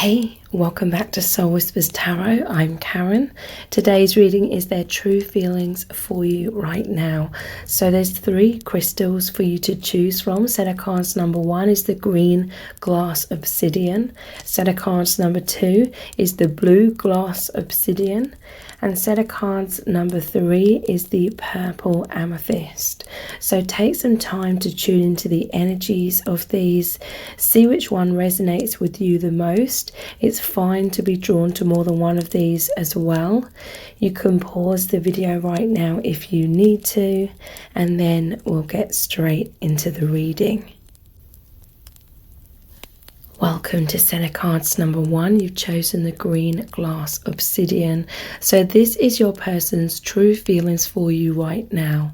Hey, welcome back to Soul Whispers Tarot. I'm Karen. Today's reading is their true feelings for you right now. So there's 3 crystals for you to choose from. Set of cards number 1 is the green glass obsidian. Set of cards number 2 is the blue glass obsidian. And set of cards number 3 is the purple amethyst. So take some time to tune into the energies of these. See which one resonates with you the most. It's fine to be drawn to more than one of these as well. You can pause the video right now if you need to, and then we'll get straight into the reading. Welcome to set of cards number 1. You've chosen the green glass obsidian. So this is your person's true feelings for you right now.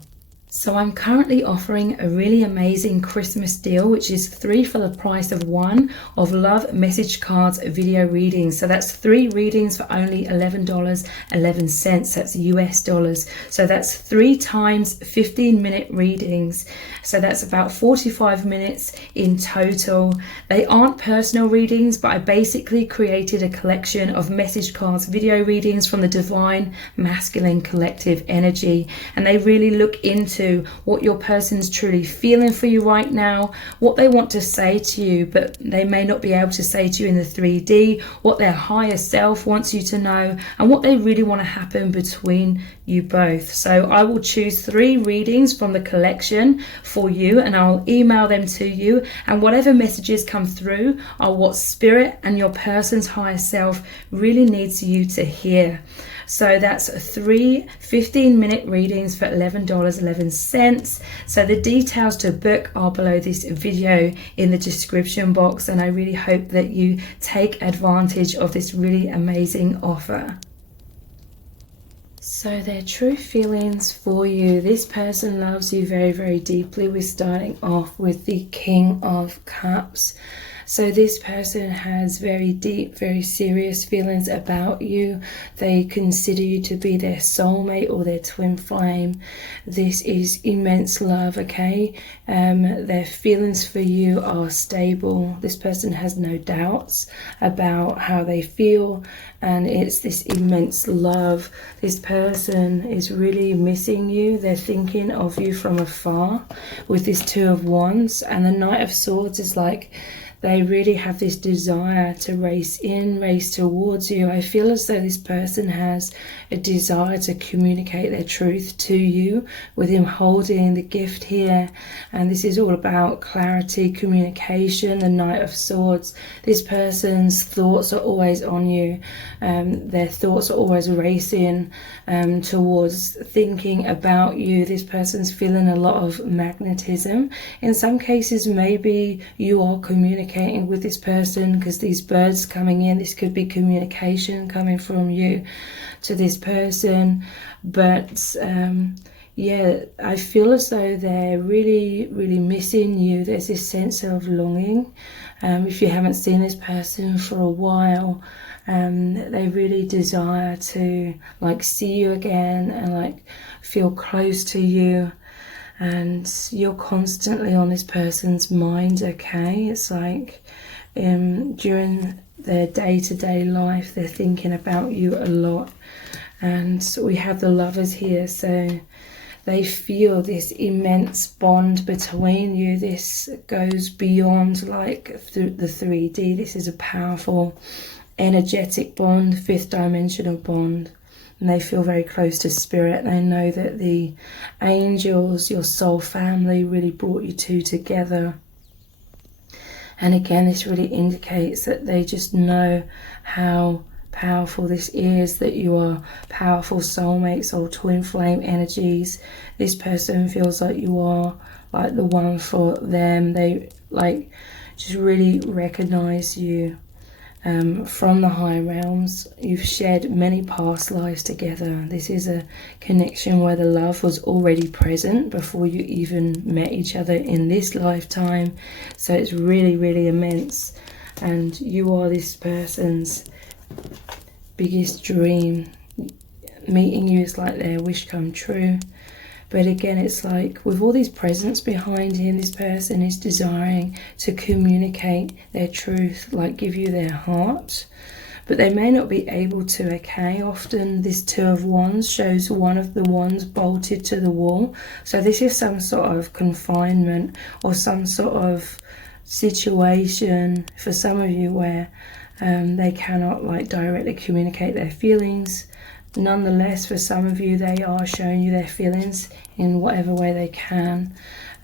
So I'm currently offering a really amazing Christmas deal, which is 3 for the price of 1 of love message cards video readings. So that's 3 readings for only $11.11. That's US dollars. So that's 3 times 15-minute readings. So that's about 45 minutes in total. They aren't personal readings, but I basically created a collection of message cards video readings from the Divine Masculine Collective Energy. And they really look into what your person's truly feeling for you right now, what they want to say to you, but they may not be able to say to you in the 3D, what their higher self wants you to know, and what they really want to happen between you both. So I will choose 3 readings from the collection for you, and I'll email them to you, and whatever messages come through are what spirit and your person's higher self really needs you to hear. So that's 3 15-minute readings for $11.11. So the details to book are below this video in the description box, and I really hope that you take advantage of this really amazing offer. So their true feelings for you. This person loves you very, very deeply. We're starting off with the King of Cups. So this person has very deep, very serious feelings about you. They consider you to be their soulmate or their twin flame. This is immense love, okay? Their feelings for you are stable. This person has no doubts about how they feel, and it's this immense love. This person is really missing you. They're thinking of you from afar with this 2 of Wands, and the Knight of Swords is like they really have this desire to race towards you. I feel as though this person has a desire to communicate their truth to you, with him holding the gift here. And this is all about clarity, communication, the Knight of Swords. This person's thoughts are always on you. Their thoughts are always racing towards thinking about you. This person's feeling a lot of magnetism. In some cases, maybe you are communicating with this person, because these birds coming in, this could be communication coming from you to this person. But yeah, I feel as though they're really, really missing you. There's this sense of longing. If you haven't seen this person for a while, they really desire to see you again and feel close to you. And you're constantly on this person's mind, okay? It's like during their day-to-day life, they're thinking about you a lot. And we have the Lovers here, so they feel this immense bond between you. This goes beyond through the 3D. This is a powerful, energetic bond, 5th dimensional bond. And they feel very close to spirit. They know that the angels, your soul family, really brought you 2 together. And again, this really indicates that they just know how powerful this is, that you are powerful soulmates or twin flame energies. This person feels like you are the one for them. They just really recognize you. From the high realms. You've shared many past lives together. This is a connection where the love was already present before you even met each other in this lifetime. So it's really, really immense. And you are this person's biggest dream. Meeting you is like their wish come true. But again, it's like with all these presents behind him, this person is desiring to communicate their truth, like give you their heart. But they may not be able to, okay? Often this Two of Wands shows one of the wands bolted to the wall. So this is some sort of confinement or some sort of situation for some of you where they cannot like directly communicate their feelings. Nonetheless, for some of you, they are showing you their feelings in whatever way they can.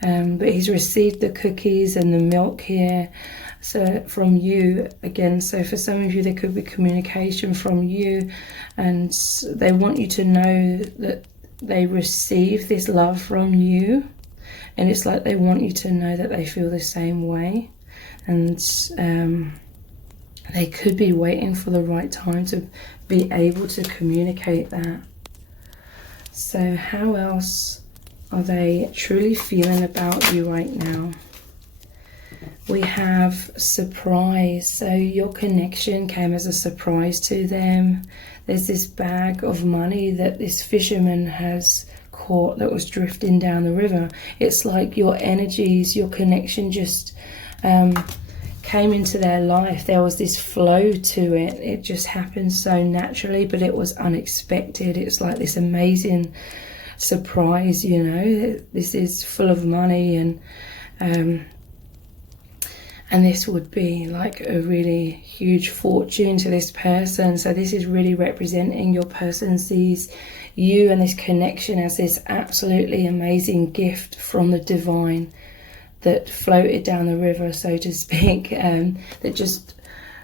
But he's received the cookies and the milk here, so from you again. So for some of you, there could be communication from you, and they want you to know that they receive this love from you, and it's like they want you to know that they feel the same way. And they could be waiting for the right time to be able to communicate that. So how else are they truly feeling about you right now? We have surprise. So your connection came as a surprise to them. There's this bag of money that this fisherman has caught that was drifting down the river. It's like your energies, your connection just came into their life. There was this flow to it. It just happened so naturally, but it was unexpected. It's like this amazing surprise, you know. This is full of money, and this would be like a really huge fortune to this person. So this is really representing your person sees you and this connection as this absolutely amazing gift from the divine that floated down the river, so to speak, that just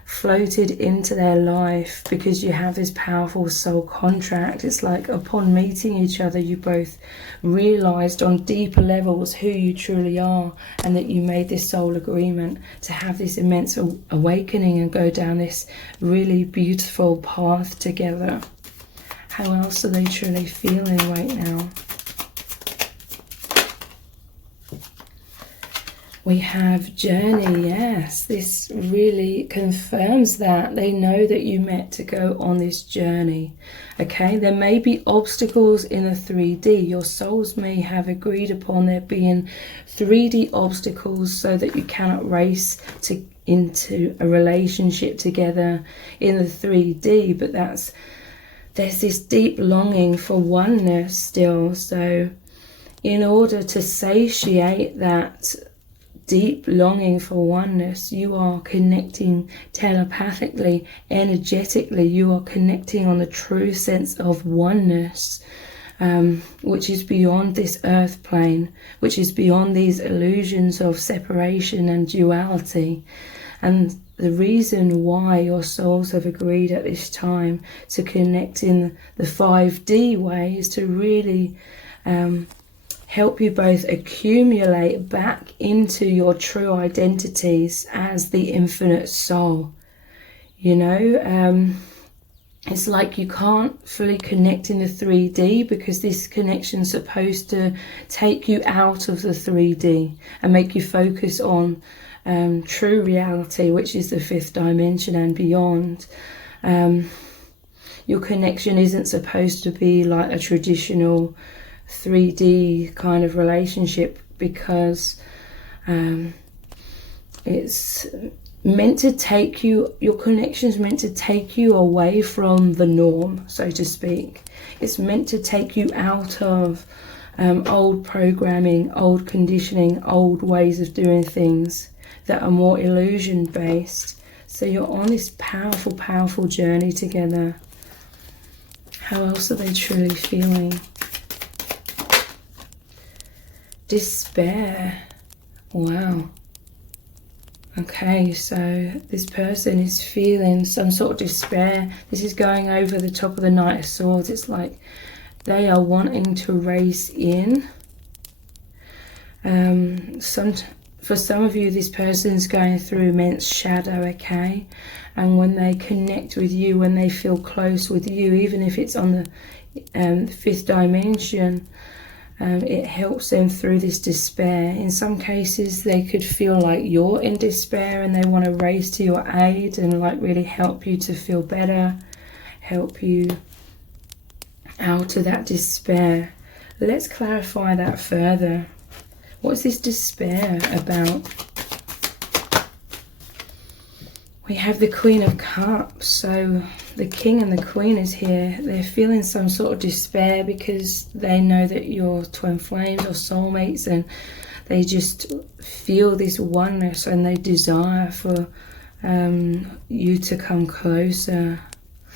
floated into their life because you have this powerful soul contract. It's like upon meeting each other, you both realized on deeper levels who you truly are, and that you made this soul agreement to have this immense awakening and go down this really beautiful path together. How else are they truly feeling right now? We have journey, yes. This really confirms that. They know that you meant to go on this journey, okay? There may be obstacles in the 3D. Your souls may have agreed upon there being 3D obstacles so that you cannot race into a relationship together in the 3D. But there's this deep longing for oneness still. So in order to satiate that deep longing for oneness, you are connecting telepathically, energetically. You are connecting on the true sense of oneness, which is beyond this earth plane, which is beyond these illusions of separation and duality. And the reason why your souls have agreed at this time to connect in the 5D way is to really help you both accumulate back into your true identities as the infinite soul. You know, it's like you can't fully connect in the 3D because this connection's supposed to take you out of the 3D and make you focus on true reality, which is the 5th dimension and beyond. Your connection isn't supposed to be like a traditional 3D kind of relationship, because it's meant to take you, your connection's meant to take you away from the norm, so to speak. It's meant to take you out of old programming, old conditioning, old ways of doing things that are more illusion based. So you're on this powerful, powerful journey together. How else are they truly feeling? Despair. Wow. Okay, so this person is feeling some sort of despair. This is going over the top of the Knight of Swords. It's like they are wanting to race in. For some of you, this person's going through immense shadow, okay? And when they connect with you, when they feel close with you, even if it's on the 5th dimension, it helps them through this despair. In some cases, they could feel like you're in despair and they want to race to your aid and like really help you to feel better, help you out of that despair. Let's clarify that further. What's this despair about? We have the Queen of Cups, so the King and the Queen is here. They're feeling some sort of despair because they know that you're twin flames or soulmates, and they just feel this oneness and they desire for you to come closer,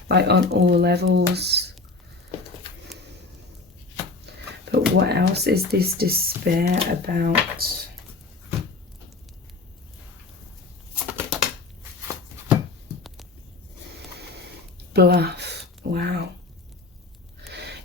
like on all levels. But what else is this despair about? Bluff. Wow.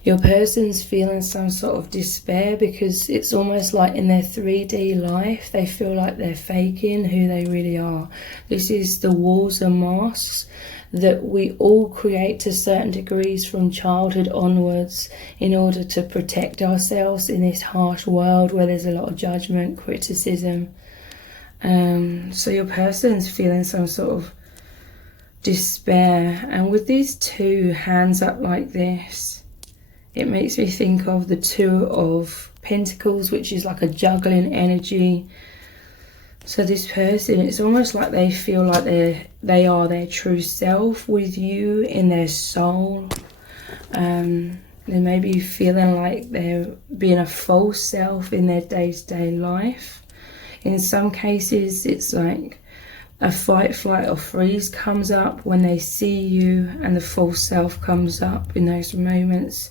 Your person's feeling some sort of despair because it's almost like in their 3D life, they feel like they're faking who they really are. This is the walls and masks that we all create to certain degrees from childhood onwards in order to protect ourselves in this harsh world where there's a lot of judgment, criticism. So your person's feeling some sort of despair, and with these two hands up like this, it makes me think of the Two of Pentacles, which is like a juggling energy. So this person, it's almost like they feel like they are their true self with you in their soul. They may be feeling like they're being a false self in their day-to-day life. In some cases, it's like a fight, flight or freeze comes up when they see you, and the false self comes up in those moments,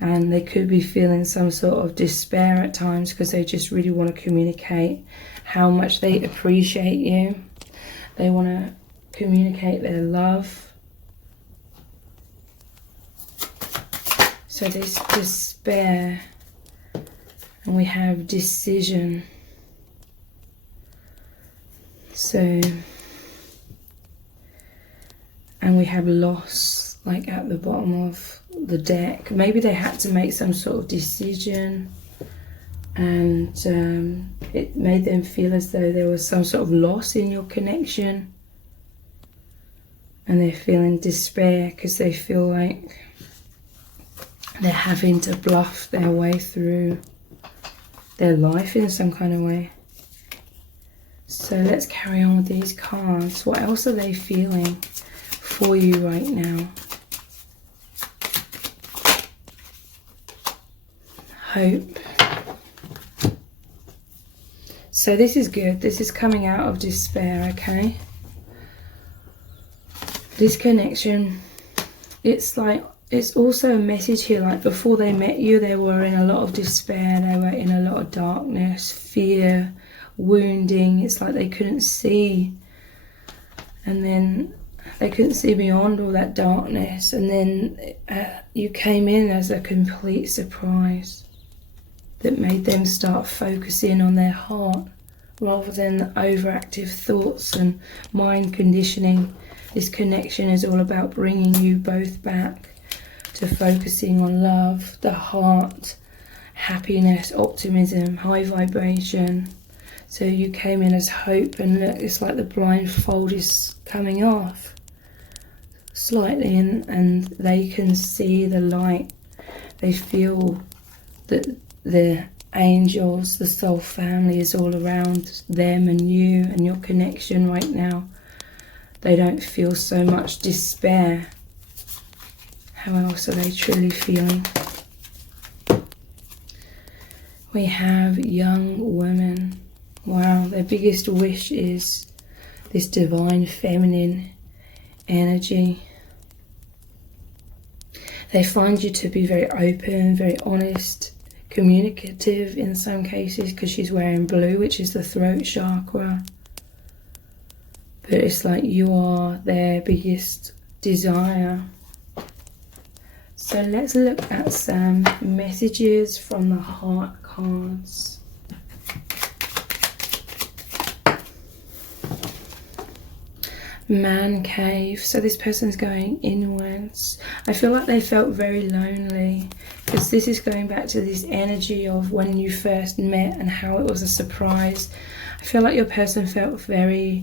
and they could be feeling some sort of despair at times because they just really want to communicate how much they appreciate you. They want to communicate their love. So this despair, and we have decision. So, and we have loss, like at the bottom of the deck. Maybe they had to make some sort of decision, and it made them feel as though there was some sort of loss in your connection, and they're feeling despair because they feel like they're having to bluff their way through their life in some kind of way. So let's carry on with these cards. What else are they feeling for you right now? Hope. So this is good. This is coming out of despair, okay? This connection, it's like, it's also a message here, like before they met you, they were in a lot of despair, they were in a lot of darkness, fear, wounding. It's like they couldn't see, and then they couldn't see beyond all that darkness, and then you came in as a complete surprise that made them start focusing on their heart rather than the overactive thoughts and mind conditioning. This connection is all about bringing you both back to focusing on love, the heart, happiness, optimism, high vibration. So you came in as hope, and look, it's like the blindfold is coming off slightly, and they can see the light. They feel that the angels, the soul family is all around them and you and your connection right now. They don't feel so much despair. How else are they truly feeling? We have young women. Wow, their biggest wish is this divine feminine energy. They find you to be very open, very honest, communicative in some cases, because she's wearing blue, which is the throat chakra. But it's like you are their biggest desire. So let's look at some messages from the heart cards. Man cave. So this person's going inwards. I feel like they felt very lonely, because this is going back to this energy of when you first met and how it was a surprise. I feel like your person felt very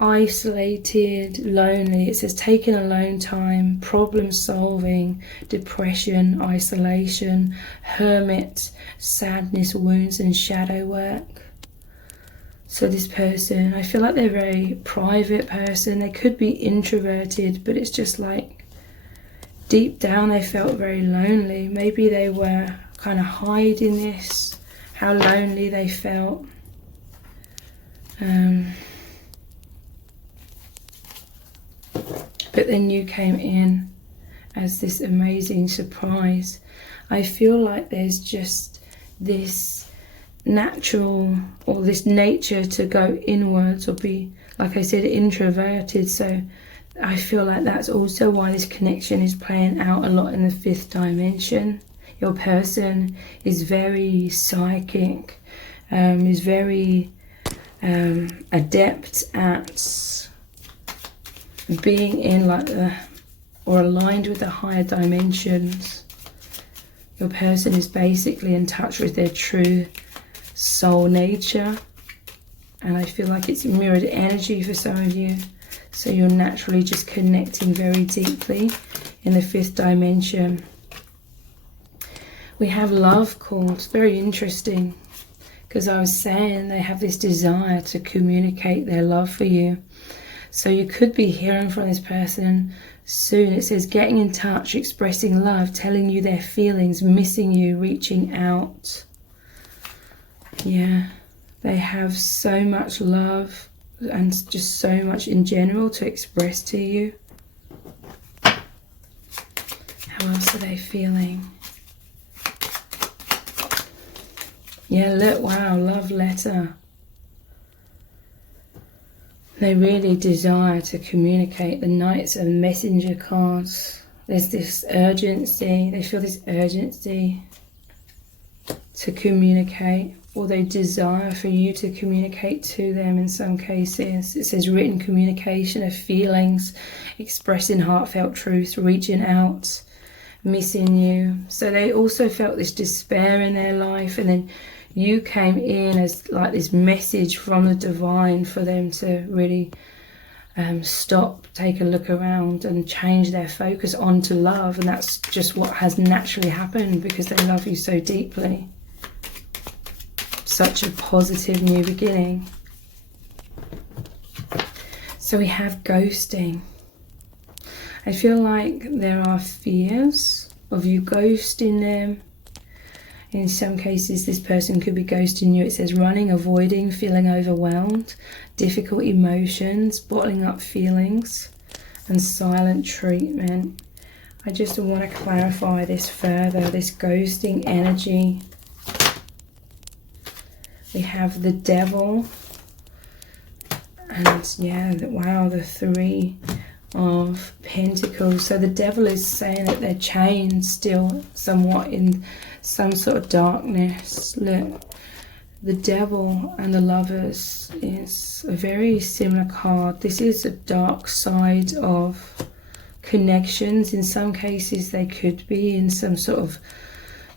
isolated, lonely. It says taking alone time, problem solving, depression, isolation, hermit, sadness, wounds and shadow work. So this person, I feel like they're a very private person. They could be introverted, but it's just like deep down they felt very lonely. Maybe they were kind of hiding this, how lonely they felt. But then you came in as this amazing surprise. I feel like there's just this natural, or this nature to go inwards or be, like I said, introverted. So I feel like that's also why this connection is playing out a lot in the 5th dimension. Your person is very psychic, is very adept at being in like or aligned with the higher dimensions. Your person is basically in touch with their true soul nature, and I feel like it's mirrored energy for some of you. So you're naturally just connecting very deeply in the 5th dimension. We have love calls, very interesting, because I was saying they have this desire to communicate their love for you. So you could be hearing from this person soon. It says getting in touch, expressing love, telling you their feelings, missing you, reaching out. Yeah, they have so much love and just so much in general to express to you. How else are they feeling? Yeah, look, wow, love letter. They really desire to communicate. The Knights and Messenger cards. There's this urgency. They feel this urgency to communicate, or they desire for you to communicate to them in some cases. It says written communication of feelings, expressing heartfelt truth, reaching out, missing you. So they also felt this despair in their life, and then you came in as like this message from the divine for them to really stop, take a look around and change their focus onto love. And that's just what has naturally happened because they love you so deeply. Such a positive new beginning. So we have ghosting. I feel like there are fears of you ghosting them. In some cases, this person could be ghosting you. It says running, avoiding, feeling overwhelmed, difficult emotions, bottling up feelings, and silent treatment. I just want to clarify this further, this ghosting energy. We have the Devil, and yeah, wow, the 3 of Pentacles. So the Devil is saying that they're chained still somewhat in some sort of darkness. Look, the Devil and the Lovers is a very similar card. This is a dark side of connections. In some cases they could be in some sort of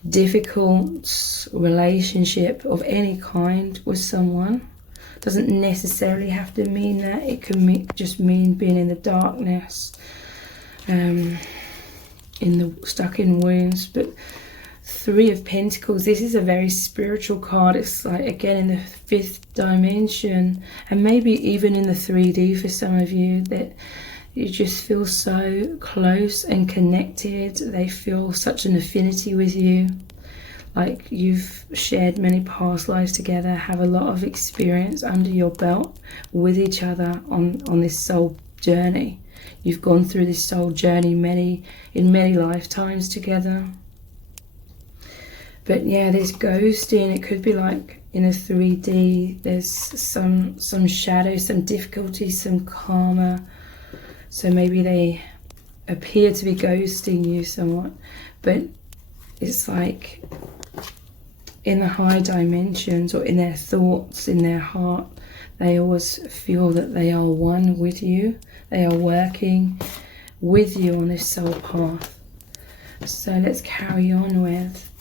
difficult relationship of any kind with someone. Doesn't necessarily have to mean that. It can just mean being in the darkness, stuck in wounds. But 3 of Pentacles, this is a very spiritual card. It's like, again, in the 5th dimension, and maybe even in the 3D for some of you, that you just feel so close and connected. They feel such an affinity with you. Like you've shared many past lives together, have a lot of experience under your belt with each other on this soul journey. You've gone through this soul journey in many lifetimes together. But yeah, there's ghosting. It could be like in a 3D, there's some shadow, some difficulty, some karma. So maybe they appear to be ghosting you somewhat, but it's like in the high dimensions or in their thoughts, in their heart, they always feel that they are one with you. They are working with you on this soul path. So let's carry on with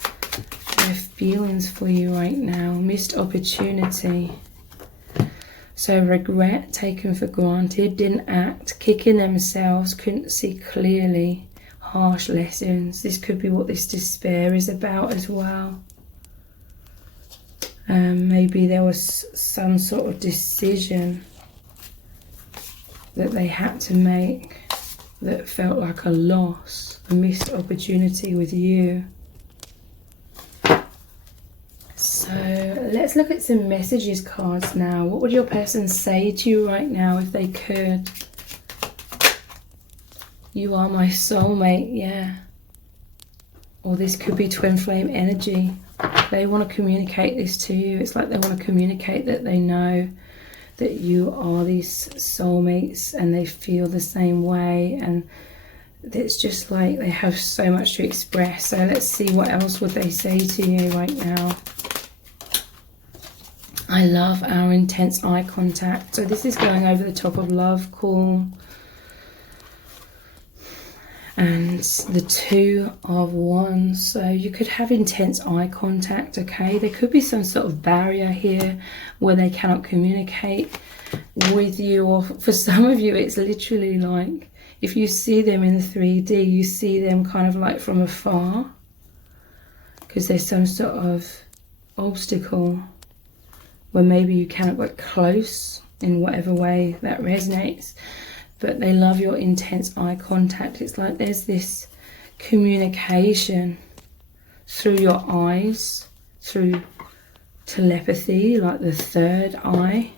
their feelings for you right now. Missed opportunity. So regret, taken for granted, didn't act, kicking themselves, couldn't see clearly, harsh lessons. This could be what this despair is about as well. Maybe there was some sort of decision that they had to make that felt like a loss, a missed opportunity with you. So let's look at some messages cards now. What would your person say to you right now if they could? You are my soulmate, yeah. Or this could be twin flame energy. They want to communicate this to you. It's like they want to communicate that they know that you are these soulmates and they feel the same way, and it's just like they have so much to express. So let's see, what else would they say to you right now? I love our intense eye contact. So this is going over the top of love, cool. And the 2 of Wands. So you could have intense eye contact, okay? There could be some sort of barrier here where they cannot communicate with you. Or for some of you, it's literally like if you see them in the 3D, you see them kind of like from afar. Because there's some sort of obstacle where maybe you cannot get close in whatever way that resonates. But they love your intense eye contact. It's like there's this communication through your eyes, through telepathy, like the 3rd eye.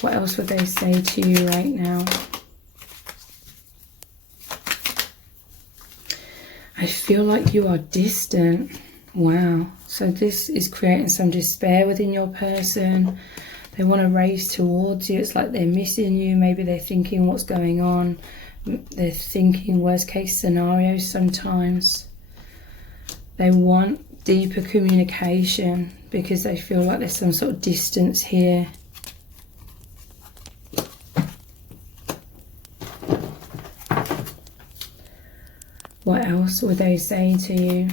What else would they say to you right now? I feel like you are distant. Wow. So this is creating some despair within your person. They want to race towards you. It's like they're missing you. Maybe they're thinking what's going on. They're thinking worst case scenarios sometimes. They want deeper communication because they feel like there's some sort of distance here. What else would they say to you?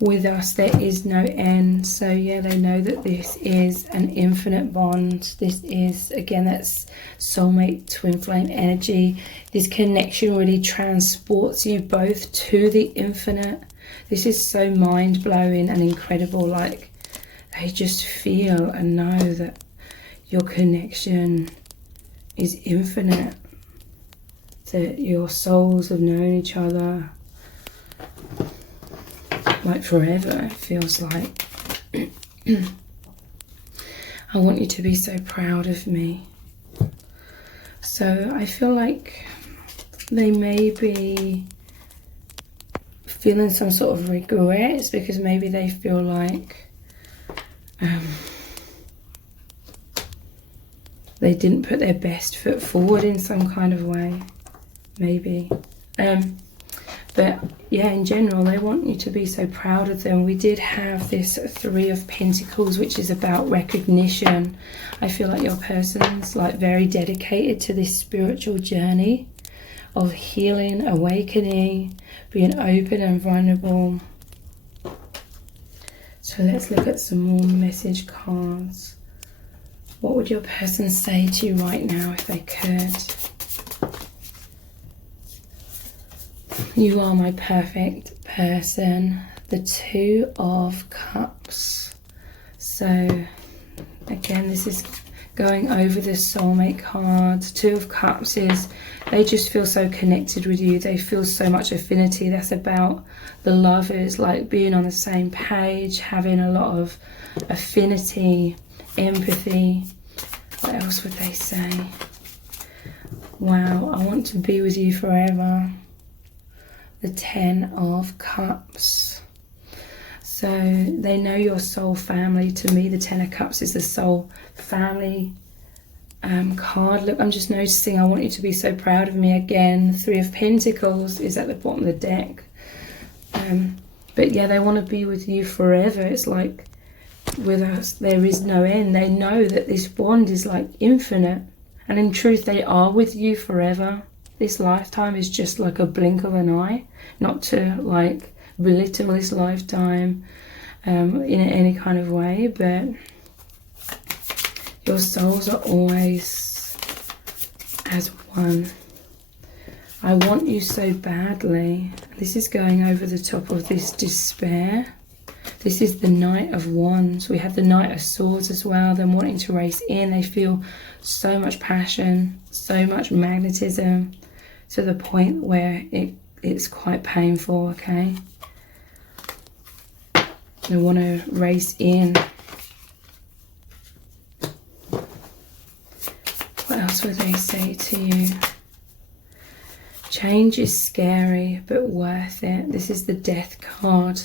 With us there is no end. So yeah, they know that this is an infinite bond. This is, again, that's soulmate twin flame energy. This connection really transports you both to the infinite. This is so mind-blowing and incredible. Like, they just feel and know that your connection is infinite, that your souls have known each other like forever, it feels like. I want you to be so proud of me. So I feel like they may be feeling some sort of regrets because maybe they feel like they didn't put their best foot forward in some kind of way, maybe. But yeah, in general, they want you to be so proud of them. We did have this 3 of Pentacles, which is about recognition. I feel like your person's like very dedicated to this spiritual journey of healing, awakening, being open and vulnerable. So let's look at some more message cards. What would your person say to you right now if they could? You are my perfect person. The 2 of Cups. So again, this is going over the soulmate card. 2 of Cups is they just feel so connected with you. They feel so much affinity. That's about the lovers, like being on the same page, having a lot of affinity, empathy. What else would they say? Wow, I want to be with you forever. The 10 of Cups. So they know your soul family. To me, the 10 of Cups is the soul family card. Look, I'm just noticing I want you to be so proud of me again. 3 of Pentacles is at the bottom of the deck. But yeah, they want to be with you forever. It's like with us, there is no end. They know that this bond is like infinite. And in truth, they are with you forever. This lifetime is just like a blink of an eye. Not to like belittle this lifetime in any kind of way, but Your souls are always as one. I want you so badly. This is going over the top of this despair. This is the Knight of Wands. We have the Knight of Swords as well. Them wanting to race in. They feel so much passion, so much magnetism, to the point where it's quite painful, okay? They want to race in. What else would they say to you? Change is scary, but worth it. This is the Death card.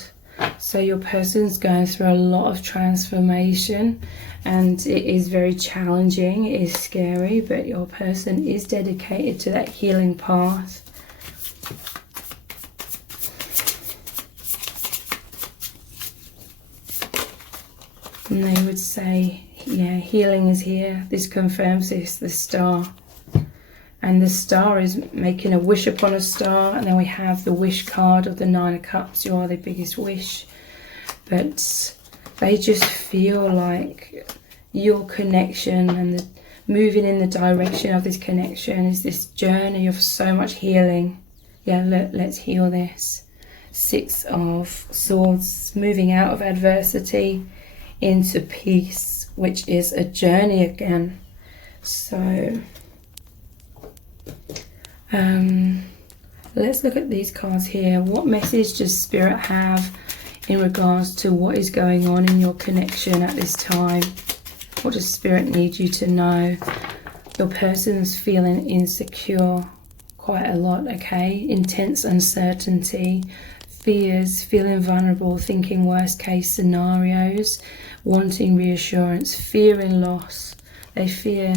So your person's going through a lot of transformation, and it is very challenging, it is scary, but your person is dedicated to that healing path. And they would say, yeah, healing is here. This confirms this, the Star. And the Star is making a wish upon a star. And then we have the wish card of the Nine of Cups. You are the biggest wish. But they just feel like your connection and the moving in the direction of this connection is this journey of so much healing. Yeah, let's heal this. Six of Swords, moving out of adversity into peace, which is a journey again. So let's look at these cards here. What message does Spirit have in regards to what is going on in your connection at this time? What does Spirit need you to know? Your person's feeling insecure quite a lot, okay? Intense uncertainty, fears, feeling vulnerable, thinking worst case scenarios, wanting reassurance, fearing loss. They fear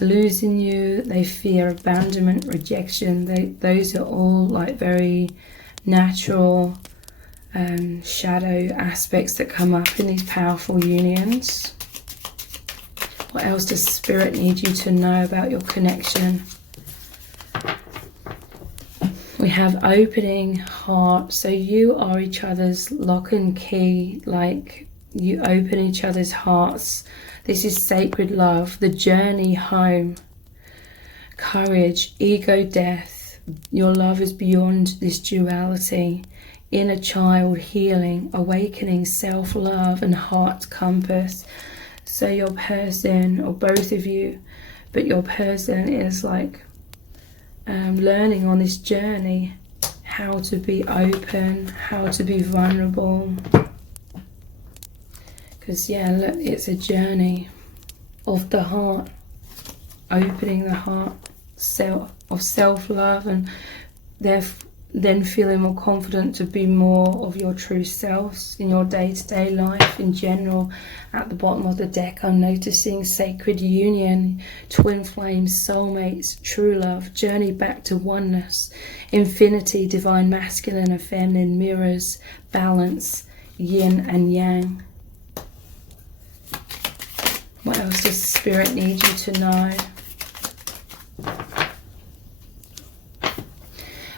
losing you, they fear abandonment, rejection. Those are all like very natural shadow aspects that come up in these powerful unions. What else does Spirit need you to know about your connection? We have opening heart. So you are each other's lock and key, like you open each other's hearts. This is sacred love, the journey home, courage, ego death. Your love is beyond this duality. Inner child healing, awakening, self-love and heart compass. So your person, or both of you, but your person is like learning on this journey how to be open, how to be vulnerable. Because yeah, look, it's a journey of the heart, opening the heart, of self-love, and then feeling more confident to be more of your true selves in your day-to-day life in general. At the bottom of the deck, I'm noticing sacred union, twin flames, soulmates, true love, journey back to oneness, infinity, divine masculine and feminine, mirrors, balance, yin and yang. What else does Spirit need you to know?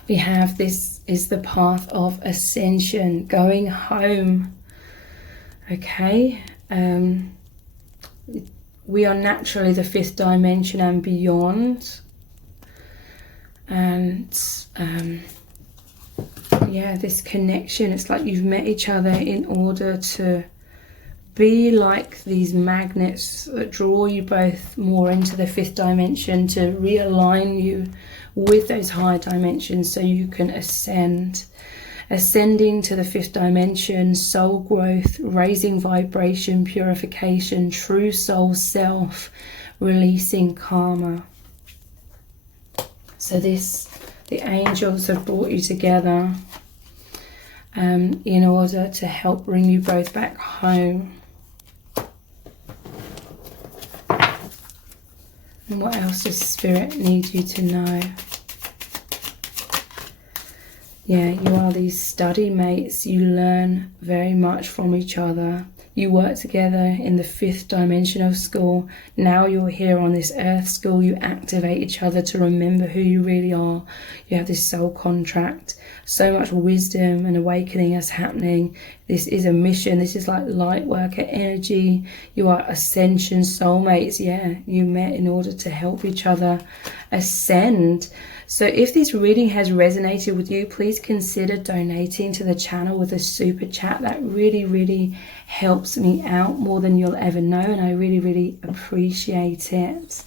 We have, this is the path of ascension, going home. Okay, we are naturally the fifth dimension and beyond. And yeah, this connection, it's like you've met each other in order to be like these magnets that draw you both more into the fifth dimension, to realign you with those higher dimensions so you can ascend. Ascending to the fifth dimension, soul growth, raising vibration, purification, true soul self, releasing karma. So the angels have brought you together in order to help bring you both back home. And what else does Spirit need you to know? Yeah, you are these study mates. You learn very much from each other. You work together in the 5th dimensional school. Now you're here on this earth school. You activate each other to remember who you really are. You have this soul contract. So much wisdom and awakening is happening. This is a mission. This is like light worker energy. You are ascension soulmates. Yeah, you met in order to help each other ascend. So if this reading has resonated with you, please consider donating to the channel with a super chat. That really, really helps me out more than you'll ever know, and I really, really appreciate it.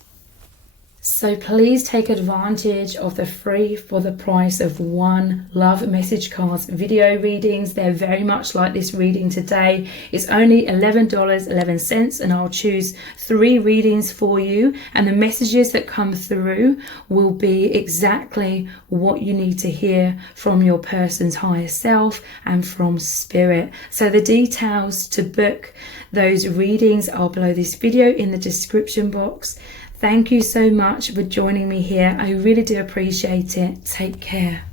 So please take advantage of the free for the price of one love message cards video readings. They're very much like this reading today. It's only $11.11, and I'll choose 3 readings for you, and the messages that come through will be exactly what you need to hear from your person's higher self and from spirit. So the details to book those readings are below this video in the description box. Thank you so much for joining me here. I really do appreciate it. Take care.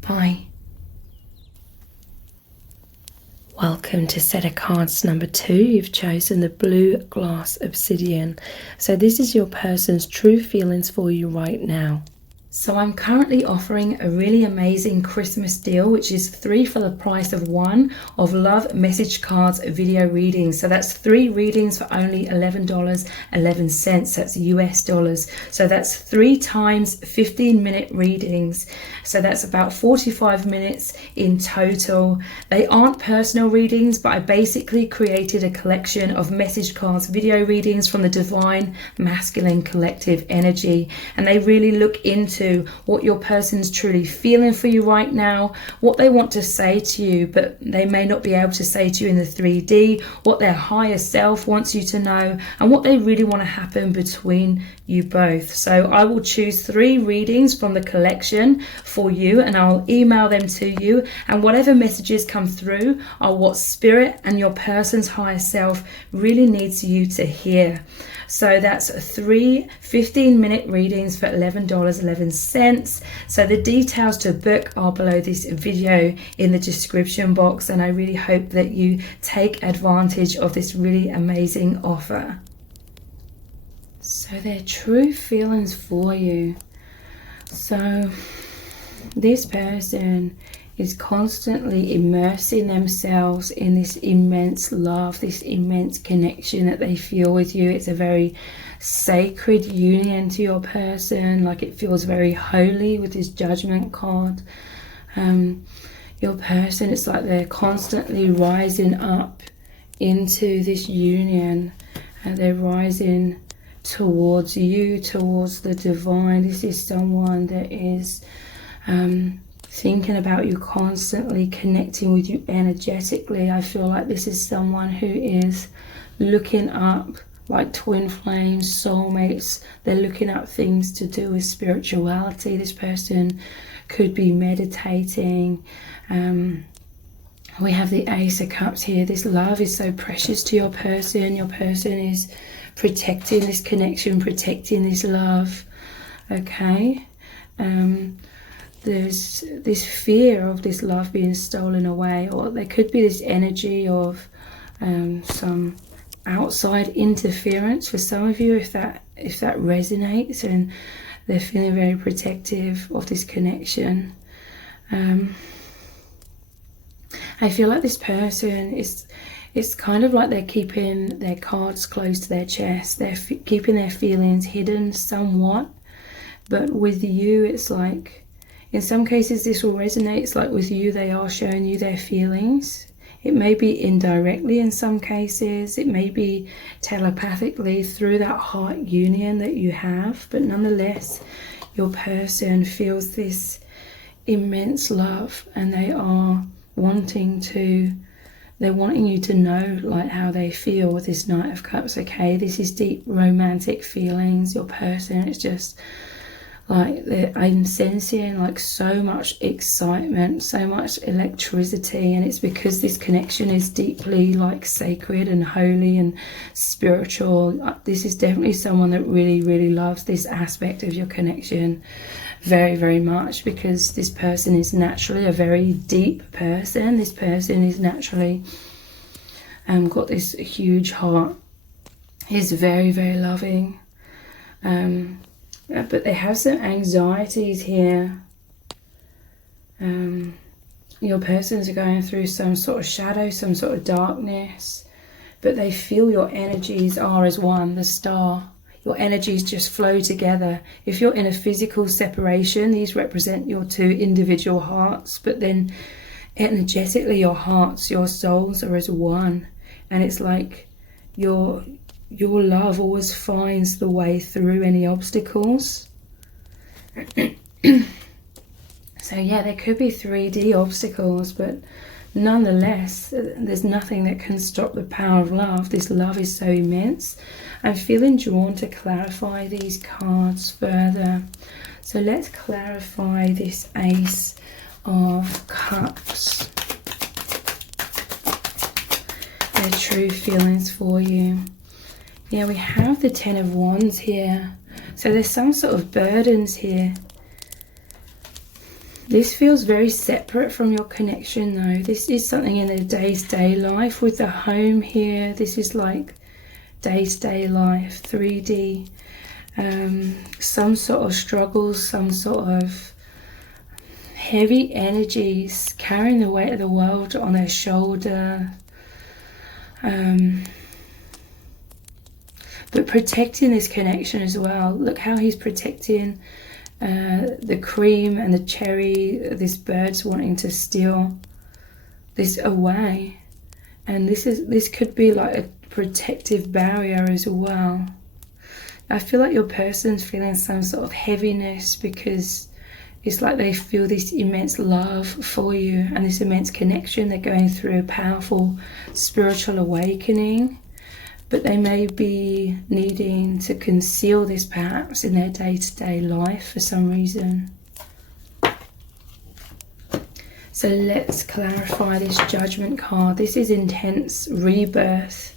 Bye. Welcome to set of cards number 2. You've chosen the blue glass obsidian. So this is your person's true feelings for you right now. So I'm currently offering a really amazing Christmas deal, which is 3 for the price of 1 of love message cards video readings. So that's 3 readings for only $11.11. That's US dollars. So that's 3 times 15-minute readings. So that's about 45 minutes in total. They aren't personal readings, but I basically created a collection of message cards video readings from the divine masculine collective energy, and they really look into what your person's truly feeling for you right now, what they want to say to you, but they may not be able to say to you in the 3D, what their higher self wants you to know, and what they really want to happen between you both. So I will choose 3 readings from the collection for you, and I'll email them to you, and whatever messages come through are what spirit and your person's higher self really needs you to hear. So that's 3 15-minute readings for $11.11. So the details to book are below this video in the description box, and I really hope that you take advantage of this really amazing offer. So their true feelings for you. So this person is constantly immersing themselves in this immense love, this immense connection that they feel with you. It's a very sacred union to your person, like it feels very holy with this judgment card. Your person, it's like they're constantly rising up into this union, and they're rising towards you, towards the divine. This is someone that is thinking about you constantly, connecting with you energetically. I feel like this is someone who is looking up like twin flames, soulmates. They're looking up things to do with spirituality. This person could be meditating. We have the Ace of Cups here. This love is so precious to your person. Your person is protecting this connection, protecting this love. Okay. There's this fear of this love being stolen away, or there could be this energy of some outside interference for some of you, if that resonates, and they're feeling very protective of this connection. I feel like this person is, it's kind of like they're keeping their cards close to their chest. They're keeping their feelings hidden somewhat, but with you it's like, in some cases this will resonate. It's like with you they are showing you their feelings. It may be indirectly in some cases. It may be telepathically through that heart union that you have. But nonetheless, your person feels this immense love, and they are wanting you to know like how they feel with this Knight of Cups. Okay, this is deep romantic feelings. Your person is just like, I'm sensing like so much excitement, so much electricity, and it's because this connection is deeply like sacred and holy and spiritual. This is definitely someone that really, really loves this aspect of your connection very, very much, because this person is naturally a very deep person. This person is naturally got this huge heart. He's very, very loving. But they have some anxieties here. Your persons are going through some sort of shadow, some sort of darkness, but they feel your energies are as one, the star. Your energies just flow together. If you're in a physical separation, these represent your two individual hearts, but then energetically your hearts, your souls are as one. And it's like your love always finds the way through any obstacles. So yeah, there could be 3D obstacles, but nonetheless, there's nothing that can stop the power of love. This love is so immense. I'm feeling drawn to clarify these cards further. So let's clarify this Ace of Cups. Their true feelings for you. Yeah, we have the Ten of Wands here. So there's some sort of burdens here. This feels very separate from your connection though. This is something in their day-to-day life. With the home here, this is like day-to-day life, 3D. Some sort of struggles, some sort of heavy energies, carrying the weight of the world on their shoulder. But protecting this connection as well. Look how he's protecting the cream and the cherry. This bird's wanting to steal this away, and this could be like a protective barrier as well. I feel like your person's feeling some sort of heaviness because it's like they feel this immense love for you and this immense connection. They're going through a powerful spiritual awakening, but they may be needing to conceal this perhaps in their day-to-day life for some reason. So let's clarify this Judgment card. This is intense rebirth,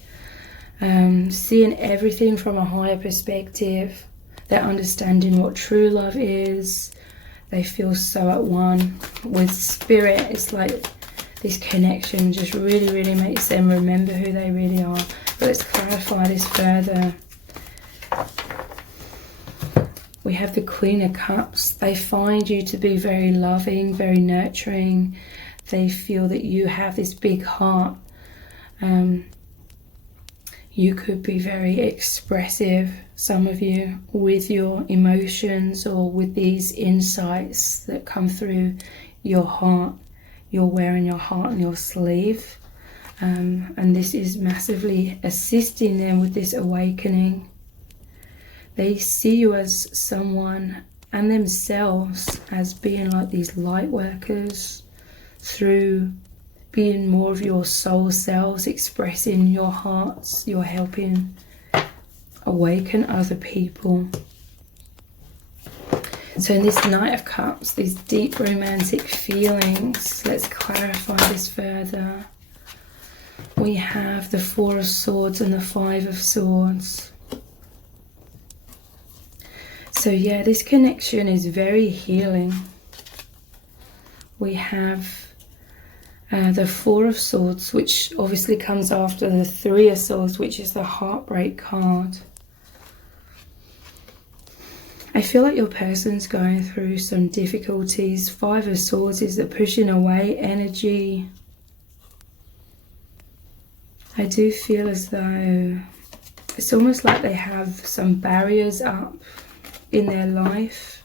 seeing everything from a higher perspective. They're understanding what true love is. They feel so at one with spirit. It's like this connection just really, really makes them remember who they really are. But let's clarify this further. We have the Queen of Cups. They find you to be very loving, very nurturing. They feel that you have this big heart. You could be very expressive, some of you, with your emotions or with these insights that come through your heart. You're wearing your heart on your sleeve. And this is massively assisting them with this awakening. They see you as someone and themselves as being like these light workers through being more of your soul selves, expressing your hearts. You're helping awaken other people. So in this Knight of Cups, these deep romantic feelings, let's clarify this further. We have the Four of Swords and the Five of Swords. So yeah, this connection is very healing. We have the Four of Swords, which obviously comes after the Three of Swords, which is the heartbreak card. I feel like your person's going through some difficulties. Five of Swords is the pushing away energy. I do feel as though it's almost like they have some barriers up in their life.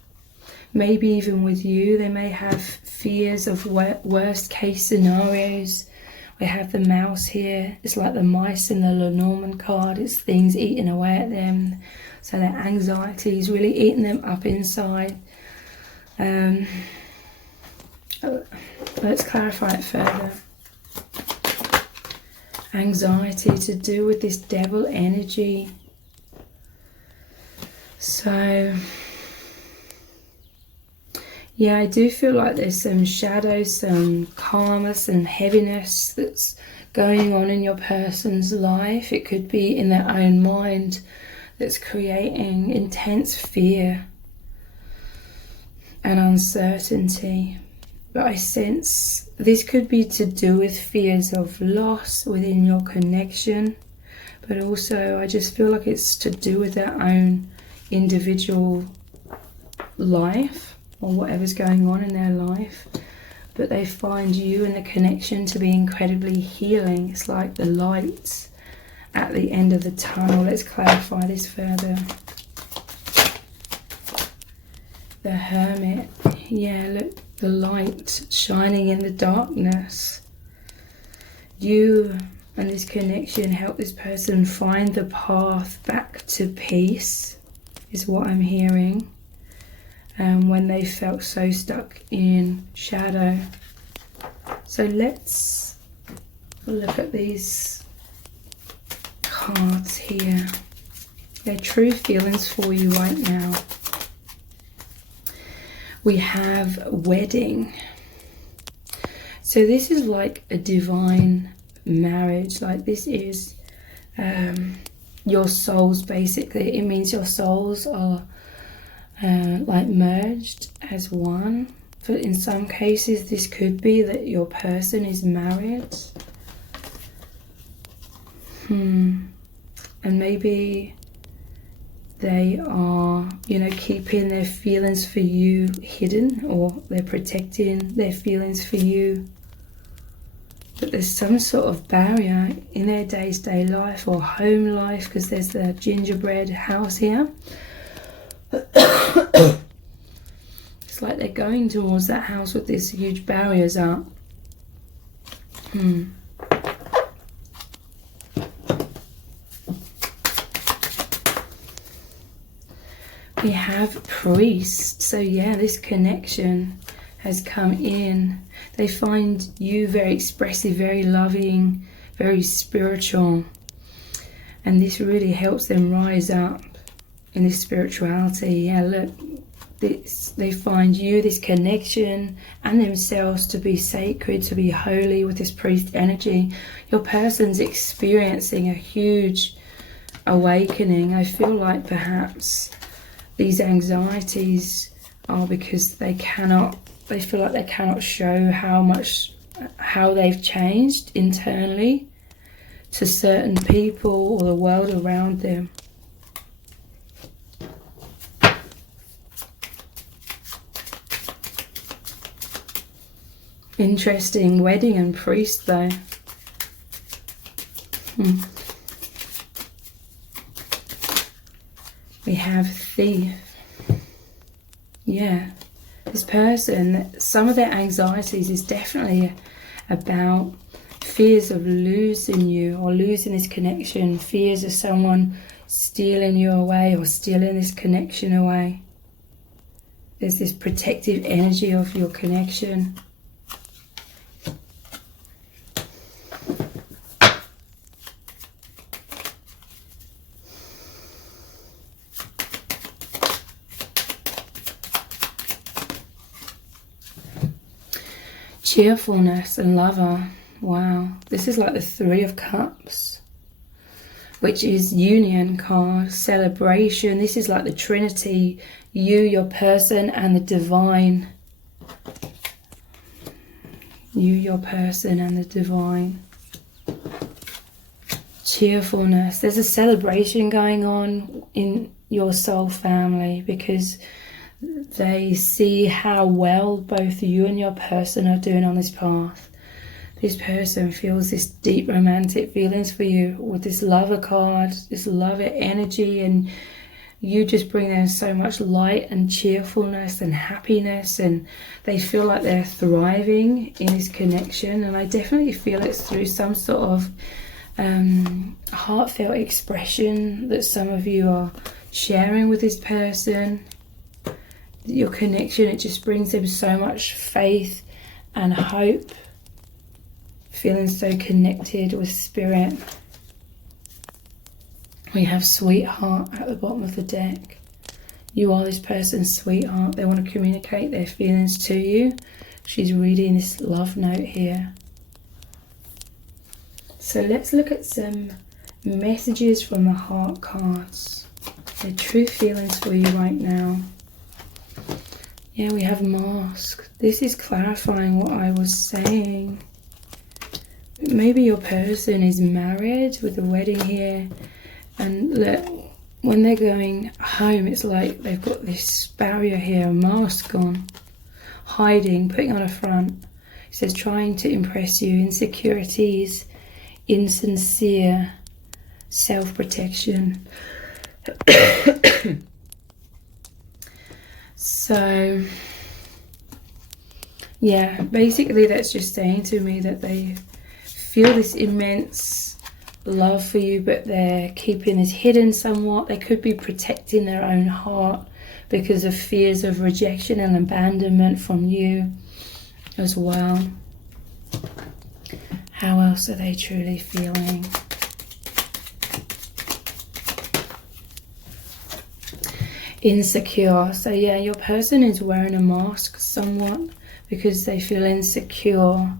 Maybe even with you, they may have fears of worst case scenarios. We have the mouse here. It's like the mice in the Lenormand card. It's things eating away at them. So their anxiety is really eating them up inside. Let's clarify it further. Anxiety to do with this devil energy. So yeah, I do feel like there's some shadow, some karma, some heaviness that's going on in your person's life. It could be in their own mind that's creating intense fear and uncertainty. but I sense this could be to do with fears of loss within your connection, but also I just feel like it's to do with their own individual life or whatever's going on in their life. But they find you and the connection to be incredibly healing. It's like the light at the end of the tunnel. Let's clarify this further. The Hermit. Yeah, look, the light shining in the darkness. You and this connection help this person find the path back to peace, is what I'm hearing. When they felt so stuck in shadow. So let's look at these cards here. Their true feelings for you right now. We have wedding. So this is like a divine marriage. Like this is your souls, basically. It means your souls are like merged as one. But in some cases this could be that your person is married. And maybe they are, you know, keeping their feelings for you hidden, or they're protecting their feelings for you. But there's some sort of barrier in their day-to-day life or home life, because there's the gingerbread house here. It's like they're going towards that house with these huge barriers up. We have priest. So yeah, this connection has come in. They find you very expressive, very loving, very spiritual. And this really helps them rise up in this spirituality. Yeah, look, they find you, this connection, and themselves to be sacred, to be holy with this priest energy. Your person's experiencing a huge awakening. I feel like perhaps these anxieties are because they feel like they cannot show how they've changed internally to certain people or the world around them. Interesting, wedding and priest though. We have thief. Yeah, this person, some of their anxieties is definitely about fears of losing you or losing this connection, fears of someone stealing you away or stealing this connection away. There's this protective energy of your connection. Cheerfulness and lover. Wow, this is like the Three of Cups, which is union card, celebration. This is like the Trinity, you, your person, and the divine. You, your person, and the divine. Cheerfulness. There's a celebration going on in your soul family because they see how well both you and your person are doing on this path. This person feels this deep romantic feelings for you with this lover card, this lover energy, and you just bring them so much light and cheerfulness and happiness, and they feel like they're thriving in this connection. And I definitely feel it's through some sort of heartfelt expression that some of you are sharing with this person. Your connection, it just brings them so much faith and hope, feeling so connected with spirit. We have sweetheart at the bottom of the deck. You are this person's sweetheart. They want to communicate their feelings to you. She's reading this love note here. So let's look at some messages from the heart cards. Their true feelings for you right now. Yeah, we have mask. This is clarifying what I was saying. Maybe your person is married with a wedding here, and look, when they're going home, it's like they've got this barrier here, a mask on, hiding, putting on a front. It says trying to impress you, insecurities, insincere self-protection. So yeah, basically that's just saying to me that they feel this immense love for you, but they're keeping this hidden somewhat. They could be protecting their own heart because of fears of rejection and abandonment from you as well. How else are they truly feeling? Insecure. So yeah, your person is wearing a mask somewhat because they feel insecure,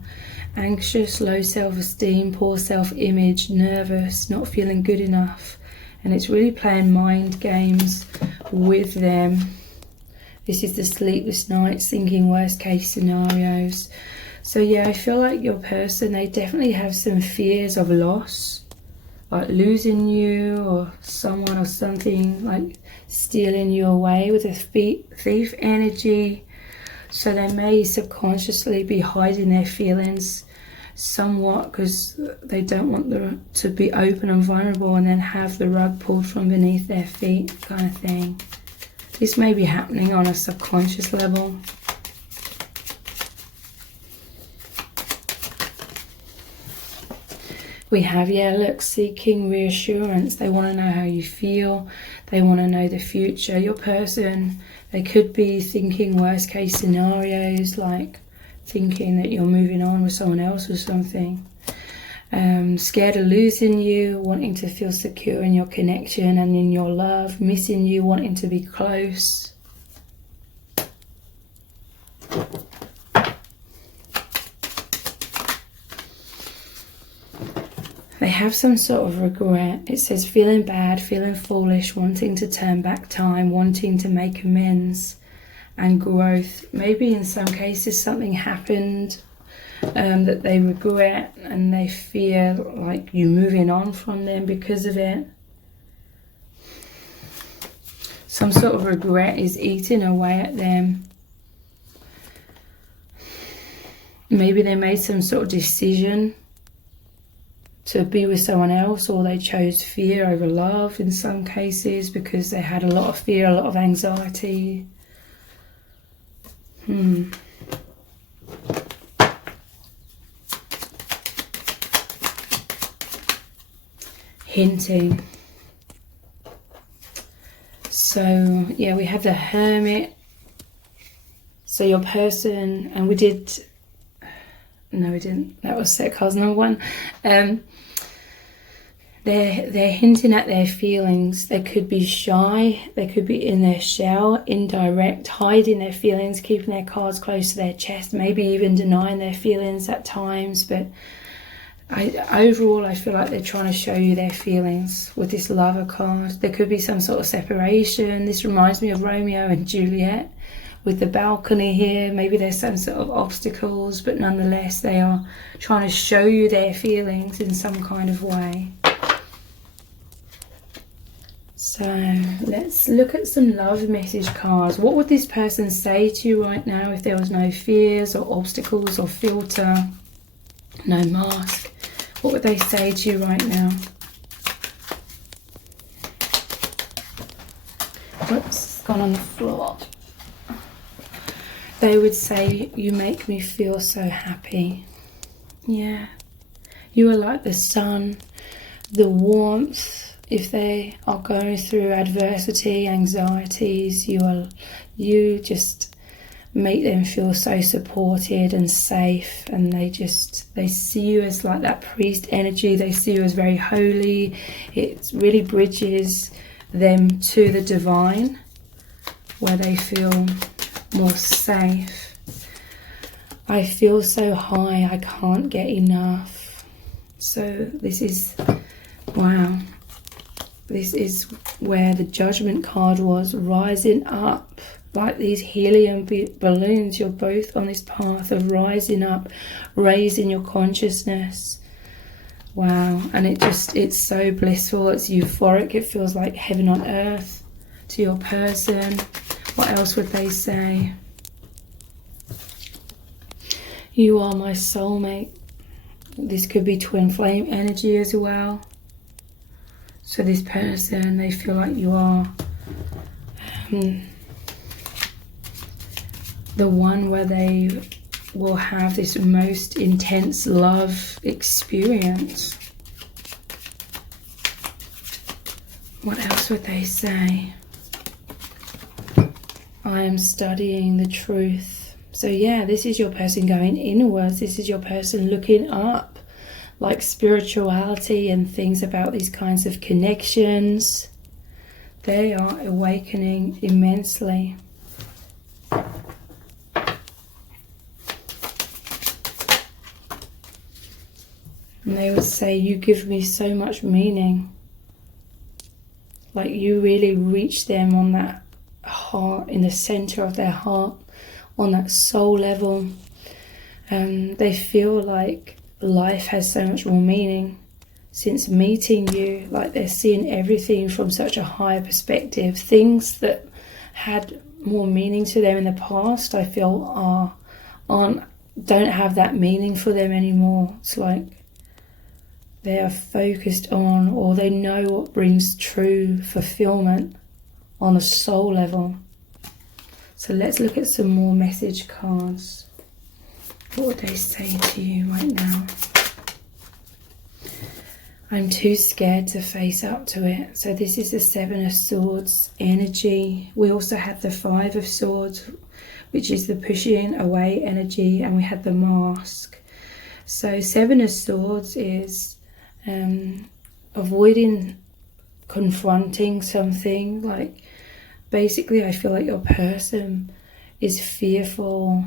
anxious, low self-esteem, poor self-image, nervous, not feeling good enough, and it's really playing mind games with them. This is the sleepless nights, thinking worst case scenarios. So yeah, I feel like your person, they definitely have some fears of loss, like losing you or someone or something, like stealing you away with a thief energy. So they may subconsciously be hiding their feelings somewhat because they don't want them to be open and vulnerable and then have the rug pulled from beneath their feet, kind of thing. This may be happening on a subconscious level. We have, yeah, look, seeking reassurance. They want to know how you feel. They want to know the future. Your person, they could be thinking worst case scenarios, like thinking that you're moving on with someone else or something. Scared of losing you, wanting to feel secure in your connection and in your love, missing you, wanting to be close. They have some sort of regret. It says feeling bad, feeling foolish, wanting to turn back time, wanting to make amends and growth. Maybe in some cases something happened that they regret and they fear like you moving on from them because of it. Some sort of regret is eating away at them. Maybe they made some sort of decision to be with someone else, or they chose fear over love in some cases because they had a lot of fear, a lot of anxiety. Hinting. So yeah, we have the Hermit. So your person, and we didn't, that was set cards number 1. They're hinting at their feelings. They could be shy, they could be in their shell, indirect, hiding their feelings, keeping their cards close to their chest, maybe even denying their feelings at times. But overall, I feel like they're trying to show you their feelings with this Lover card. There could be some sort of separation. This reminds me of Romeo and Juliet with the balcony here. Maybe there's some sort of obstacles, but nonetheless they are trying to show you their feelings in some kind of way. So let's look at some love message cards. What would this person say to you right now if there was no fears or obstacles or filter, no mask? What would they say to you right now? Oops, it's gone on the floor. They would say, you make me feel so happy. Yeah. You are like the sun, the warmth. If they are going through adversity, anxieties, you just make them feel so supported and safe, and they see you as like that priest energy. They see you as very holy. It really bridges them to the divine, where they feel more safe. I feel so high, I can't get enough. So this is, wow. This is where the Judgment card was, rising up like these helium balloons. You're both on this path of rising up, raising your consciousness. Wow. And it's so blissful, it's euphoric, it feels like heaven on earth to your person. What else would they say? You are my soulmate. This could be twin flame energy as well. So this person, they feel like you are the one where they will have this most intense love experience. What else would they say? I am studying the truth. So yeah, this is your person going inwards. This is your person looking up, like spirituality and things about these kinds of connections. They are awakening immensely. And they would say, you give me so much meaning. Like you really reach them on that heart, in the center of their heart, on that soul level. They feel like life has so much more meaning since meeting you. Like they're seeing everything from such a higher perspective. Things that had more meaning to them in the past, I feel don't have that meaning for them anymore. It's like they are focused on, or they know what brings true fulfillment on a soul level. So let's look at some more message cards. What would they say to you right now? I'm too scared to face up to it. So this is the Seven of Swords energy. We also had the Five of Swords, which is the pushing away energy, and we had the mask. So Seven of Swords is avoiding confronting something. Like basically I feel like your person is fearful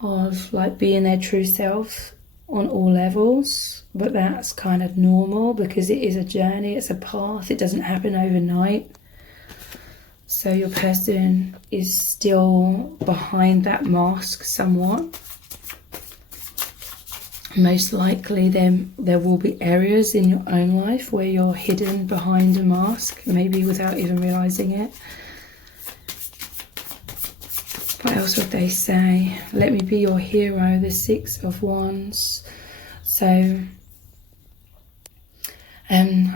of like being their true self on all levels, but that's kind of normal because it is a journey, it's a path, it doesn't happen overnight. So your person is still behind that mask somewhat. Most likely there will be areas in your own life where you're hidden behind a mask, maybe without even realizing it. What else would they say? Let me be your hero, the Six of Wands. So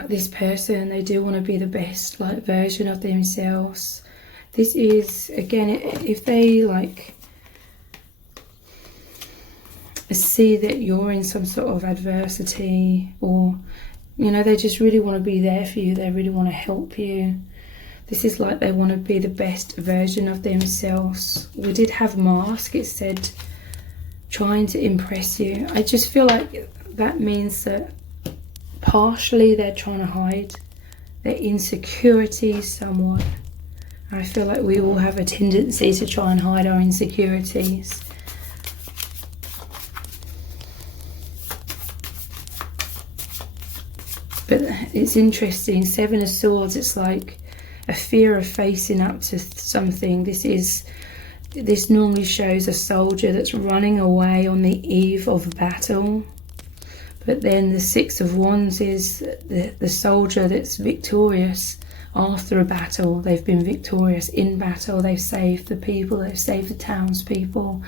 this person, they do want to be the best like version of themselves. This is, again, if they like see that you're in some sort of adversity, or you know, they just really want to be there for you, they really want to help you. This is like they want to be the best version of themselves. We did have mask, it said trying to impress you. I just feel like that means that partially they're trying to hide their insecurities somewhat. I feel like we all have a tendency to try and hide our insecurities. But it's interesting, Seven of Swords, it's like a fear of facing up to something. This normally shows a soldier that's running away on the eve of battle. But then the Six of Wands is the soldier that's victorious after a battle. They've been victorious in battle, they've saved the people, they've saved the townspeople.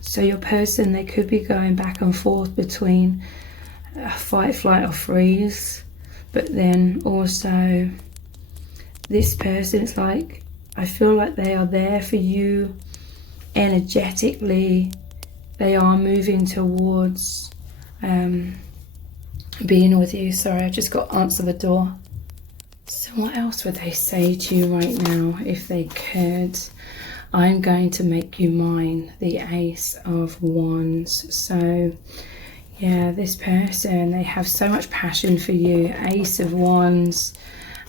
So your person, they could be going back and forth between fight, flight or freeze. But then also this person, it's like I feel like they are there for you energetically. They are moving towards being with you. Sorry, I just got to answer the door. So what else would they say to you right now if they could? I'm going to make you mine, the Ace of Wands. So yeah, this person, they have so much passion for you. Ace of Wands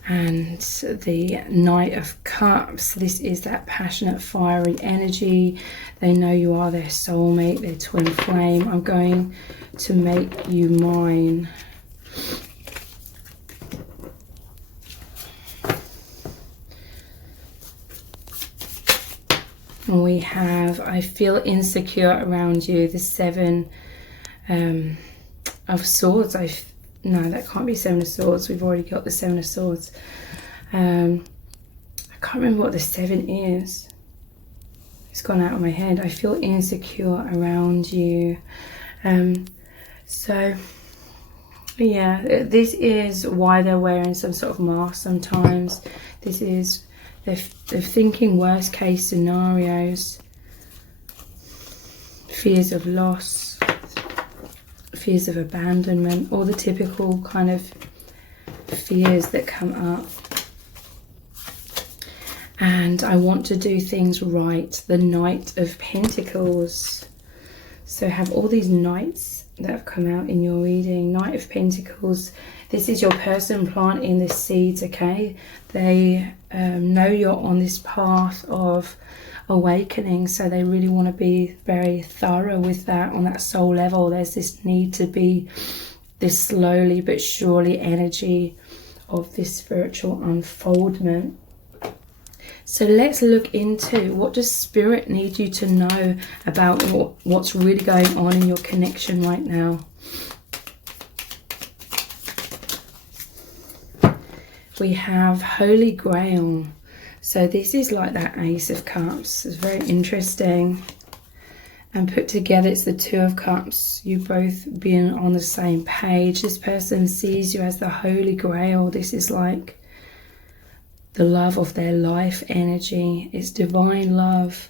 and the Knight of Cups. This is that passionate, fiery energy. They know you are their soulmate, their twin flame. I'm going to make you mine. And we have, I feel insecure around you, the 7 of Swords. No, that can't be 7 of Swords. We've already got the 7 of Swords. I can't remember what the 7 is. It's gone out of my head. I feel insecure around you. So yeah, this is why they're wearing some sort of mask sometimes. This is, they're thinking worst case scenarios. Fears of loss, fears of abandonment, all the typical kind of fears that come up. And I want to do things right. The Knight of Pentacles. So have all these knights that have come out in your reading. Knight of Pentacles. This is your person planting the seeds, okay? They know you're on this path of awakening, so they really want to be very thorough with that on that soul level. There's this need to be this slowly but surely energy of this spiritual unfoldment. So let's look into, what does Spirit need you to know about what's really going on in your connection right now. We have Holy Grail. So this is like that Ace of Cups. It's very interesting. And put together, it's the 2 of Cups. You both being on the same page. This person sees you as the Holy Grail. This is like the love of their life energy. It's divine love,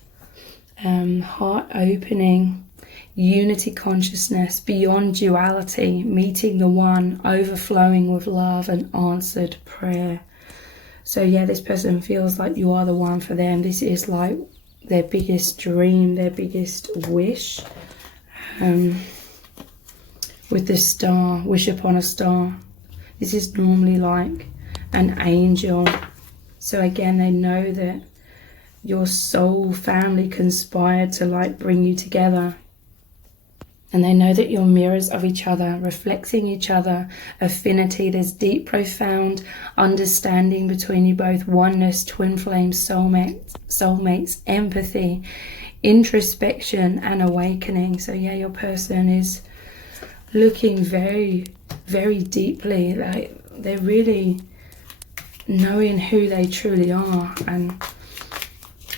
heart opening, unity consciousness, beyond duality, meeting the one, overflowing with love and answered prayer. So yeah, this person feels like you are the one for them. This is like their biggest dream, their biggest wish. With the star, wish upon a star. This is normally like an angel. So again, they know that your soul family conspired to like bring you together. And they know that you're mirrors of each other, reflecting each other, affinity. There's deep, profound understanding between you both, oneness, twin flame, soulmates, empathy, introspection and awakening. So yeah, your person is looking very, very deeply. Like they're really knowing who they truly are, and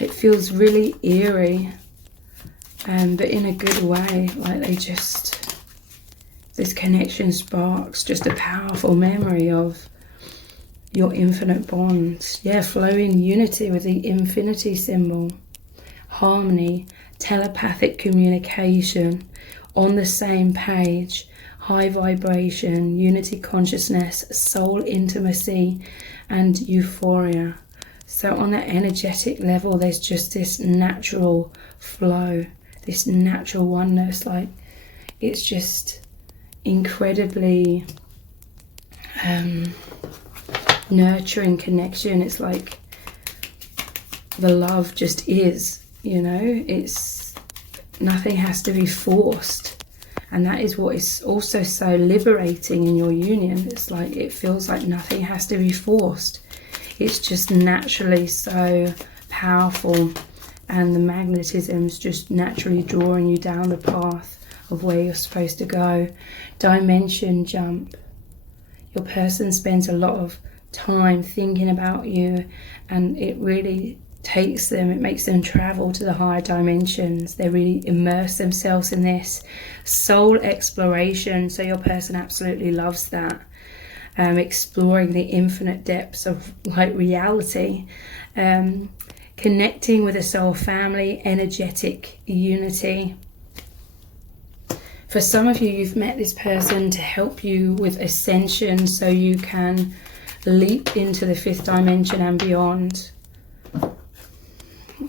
it feels really eerie, but in a good way. Like they just, this connection sparks just a powerful memory of your infinite bonds. Yeah, flowing unity with the infinity symbol, harmony, telepathic communication, on the same page, high vibration, unity consciousness, soul intimacy and euphoria. So on that energetic level, there's just this natural flow, this natural oneness. Like it's just incredibly nurturing connection. It's like the love just is, you know, it's nothing has to be forced. And that is what is also so liberating in your union. It's like it feels like nothing has to be forced. It's just naturally so powerful, and the magnetism's just naturally drawing you down the path of where you're supposed to go. Dimension jump. Your person spends a lot of time thinking about you, and it really takes them, it makes them travel to the higher dimensions. They really immerse themselves in this soul exploration. So your person absolutely loves that, exploring the infinite depths of like reality, connecting with a soul family, energetic unity. For some of you, you've met this person to help you with ascension, so you can leap into the 5th dimension and beyond.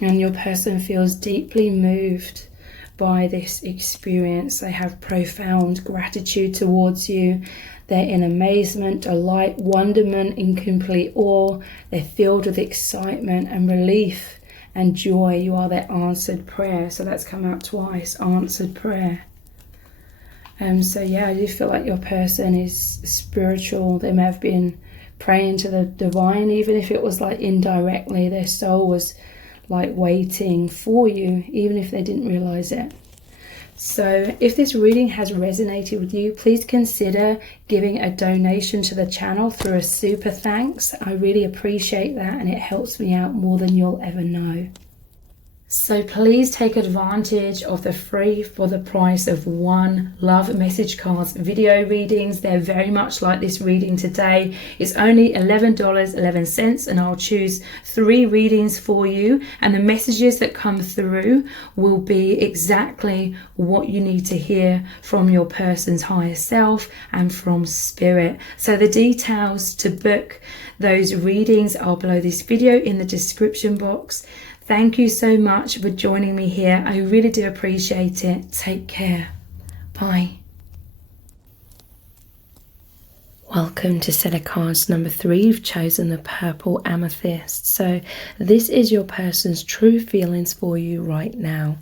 And your person feels deeply moved by this experience. They have profound gratitude towards you. They're in amazement, delight, wonderment, in complete awe. They're filled with excitement and relief and joy. You are their answered prayer. So that's come out twice, answered prayer. So yeah, I do feel like your person is spiritual. They may have been praying to the divine, even if it was like indirectly. Their soul was like waiting for you, even if they didn't realize it. So if this reading has resonated with you, please consider giving a donation to the channel through a super thanks. I really appreciate that, and it helps me out more than you'll ever know. So please take advantage of the free for the price of one love message cards video readings. They're very much like this reading today. It's only $11.11, and I'll choose 3 readings for you, and the messages that come through will be exactly what you need to hear from your person's higher self and from spirit. So the details to book those readings are below this video in the description box. Thank you so much for joining me here. I really do appreciate it. Take care. Bye. Welcome to set of cards number 3. You've chosen the purple amethyst. So this is your person's true feelings for you right now.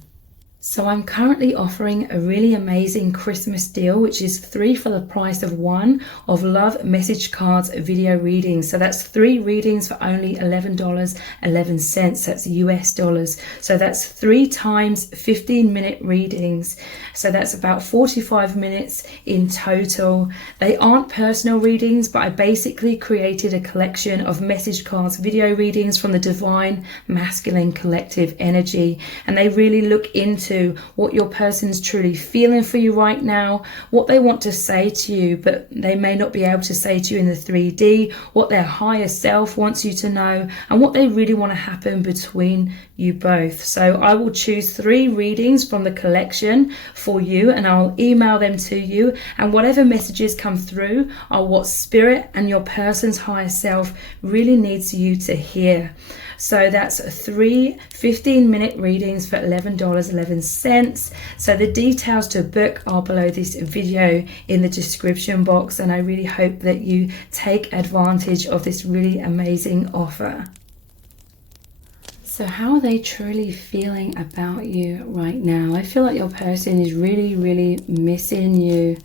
So I'm currently offering a really amazing Christmas deal, which is 3 for the price of 1 of love message cards video readings. So that's 3 readings for only $11.11. That's US dollars. So that's 3 times 15-minute readings. So that's about 45 minutes in total. They aren't personal readings, but I basically created a collection of message cards video readings from the divine masculine collective energy, and they really look into what your person's truly feeling for you right now, what they want to say to you, but they may not be able to say to you in the 3D, what their higher self wants you to know, and what they really want to happen between you both. So I will choose 3 readings from the collection for you, and I'll email them to you, and whatever messages come through are what spirit and your person's higher self really needs you to hear. So that's 3 15-minute readings for $11.11. So the details to book are below this video in the description box, and I really hope that you take advantage of this really amazing offer. So how are they truly feeling about you right now? I feel like your person is really, really missing you.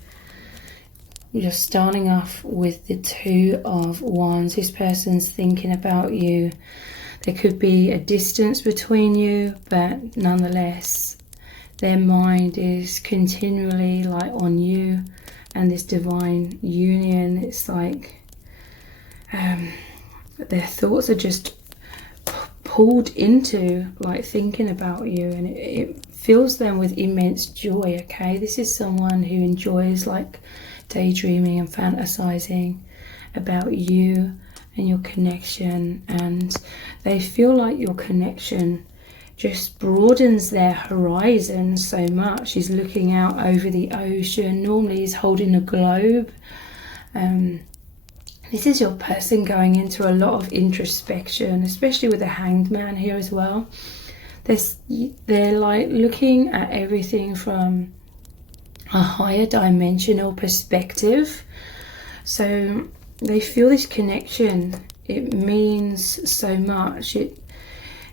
You're starting off with the 2 of Wands. This person's thinking about you. There could be a distance between you, but nonetheless, their mind is continually like on you and this divine union. It's like their thoughts are just pulled into like thinking about you, and it fills them with immense joy. Okay, this is someone who enjoys like daydreaming and fantasizing about you and your connection, and they feel like your connection just broadens their horizon so much. He's looking out over the ocean. Normally he's holding a globe. This is your person going into a lot of introspection, especially with the Hanged Man here as well. They're like looking at everything from a higher dimensional perspective. So they feel this connection. It means so much.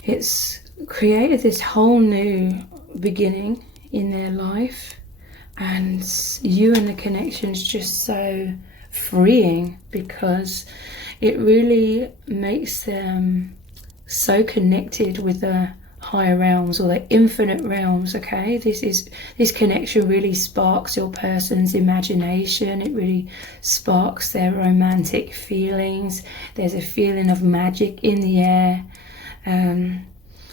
It's created this whole new beginning in their life, and you and the connection is just so freeing because it really makes them so connected with the higher realms or the infinite realms. Okay, this connection really sparks your person's imagination. It really sparks their romantic feelings. There's a feeling of magic in the air.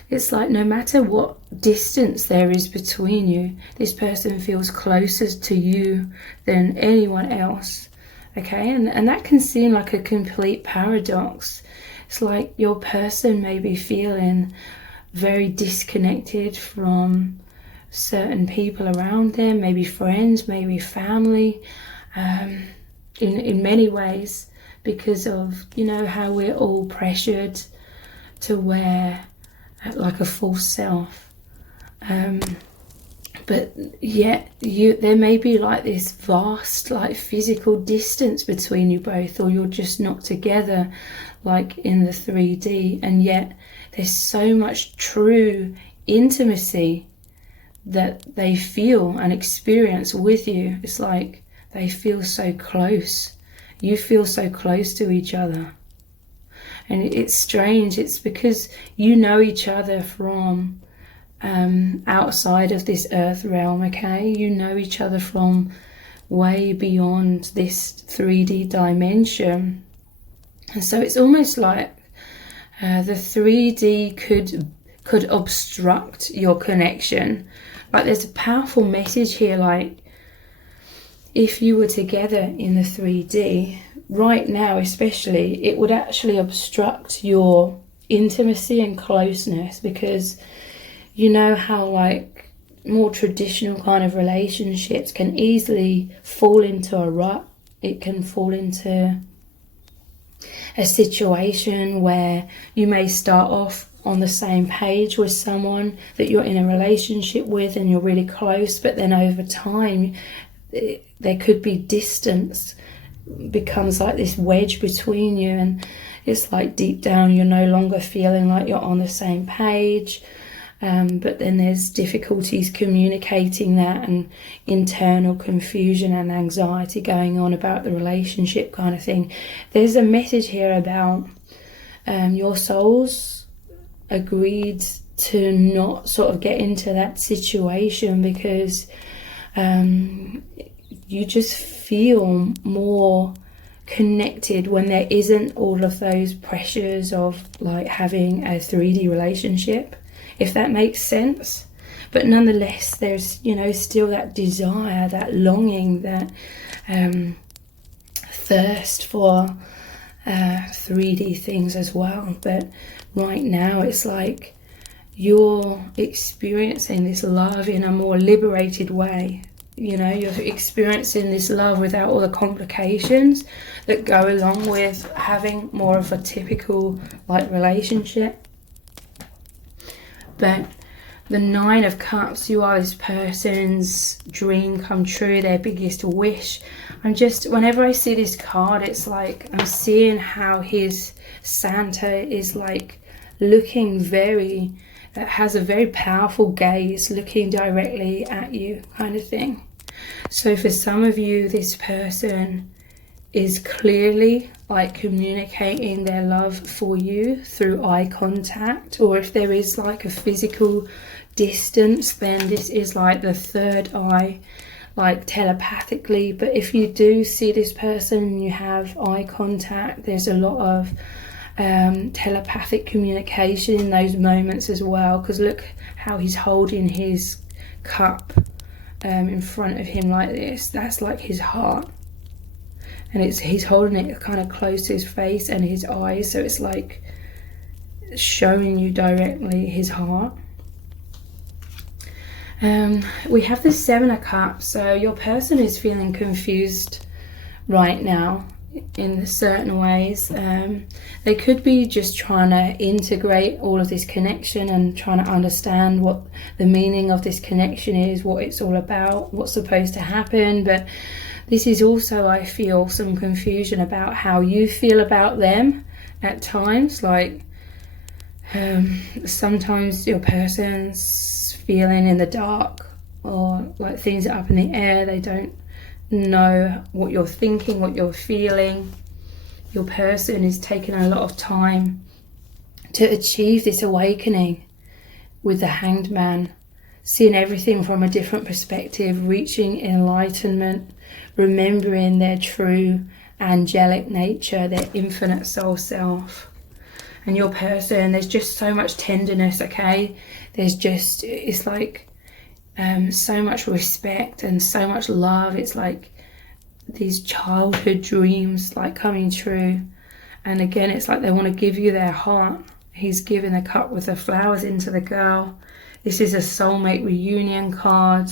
It's like no matter what distance there is between you, this person feels closer to you than anyone else. Okay, and that can seem like a complete paradox. It's like your person may be feeling very disconnected from certain people around them, maybe friends, maybe family, in many ways, because of, you know, how we're all pressured to wear like a false self, but yet there may be like this vast like physical distance between you both, or you're just not together like in the 3D, and yet there's so much true intimacy that they feel and experience with you. It's like they feel so close. You feel so close to each other. And it's strange. It's because you know each other from outside of this earth realm, okay? You know each other from way beyond this 3D dimension. And so it's almost like the 3D could obstruct your connection. Like there's a powerful message here, like if you were together in the 3D right now especially, it would actually obstruct your intimacy and closeness, because you know how like more traditional kind of relationships can easily fall into a rut. It can fall into a situation where you may start off on the same page with someone that you're in a relationship with and you're really close, but then over time there could be distance, becomes like this wedge between you, and it's like deep down you're no longer feeling like you're on the same page. But then there's difficulties communicating that, and internal confusion and anxiety going on about the relationship kind of thing. There's a message here about your souls agreed to not sort of get into that situation because you just feel more connected when there isn't all of those pressures of like having a 3D relationship, if that makes sense. But nonetheless, there's, you know, still that desire, that longing, that thirst for 3D things as well. But right now it's like you're experiencing this love in a more liberated way. You know, you're experiencing this love without all the complications that go along with having more of a typical like relationship. But the 9 of Cups, you are this person's dream come true, their biggest wish. Whenever I see this card, it's like I'm seeing how his Santa is like looking has a very powerful gaze, looking directly at you kind of thing. So for some of you, this person is clearly like communicating their love for you through eye contact, or if there is like a physical distance, then this is like the third eye, like telepathically. But if you do see this person and you have eye contact, there's a lot of telepathic communication in those moments as well, because look how he's holding his cup in front of him like this. That's like his heart, and he's holding it kind of close to his face and his eyes, so it's like showing you directly his heart. We have the 7 of Cups, so your person is feeling confused right now in certain ways. They could be just trying to integrate all of this connection and trying to understand what the meaning of this connection is, what it's all about, what's supposed to happen. But this is also, I feel, some confusion about how you feel about them at times. Like sometimes your person's feeling in the dark, or like things are up in the air. They don't know what you're thinking, what you're feeling. Your person is taking a lot of time to achieve this awakening with the Hanged Man, seeing everything from a different perspective, reaching enlightenment, remembering their true angelic nature, their infinite soul self. And your person, there's just so much tenderness, okay? It's like so much respect and so much love. It's like these childhood dreams like coming true. And again, it's like they want to give you their heart. He's giving the cup with the flowers into the girl. This is a soulmate reunion card.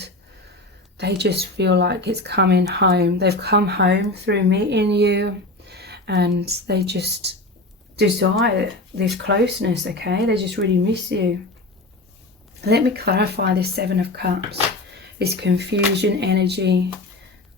They just feel like it's coming home. They've come home through meeting you, and they just desire this closeness, okay? They just really miss you. Let me clarify this 7 of Cups, this confusion energy.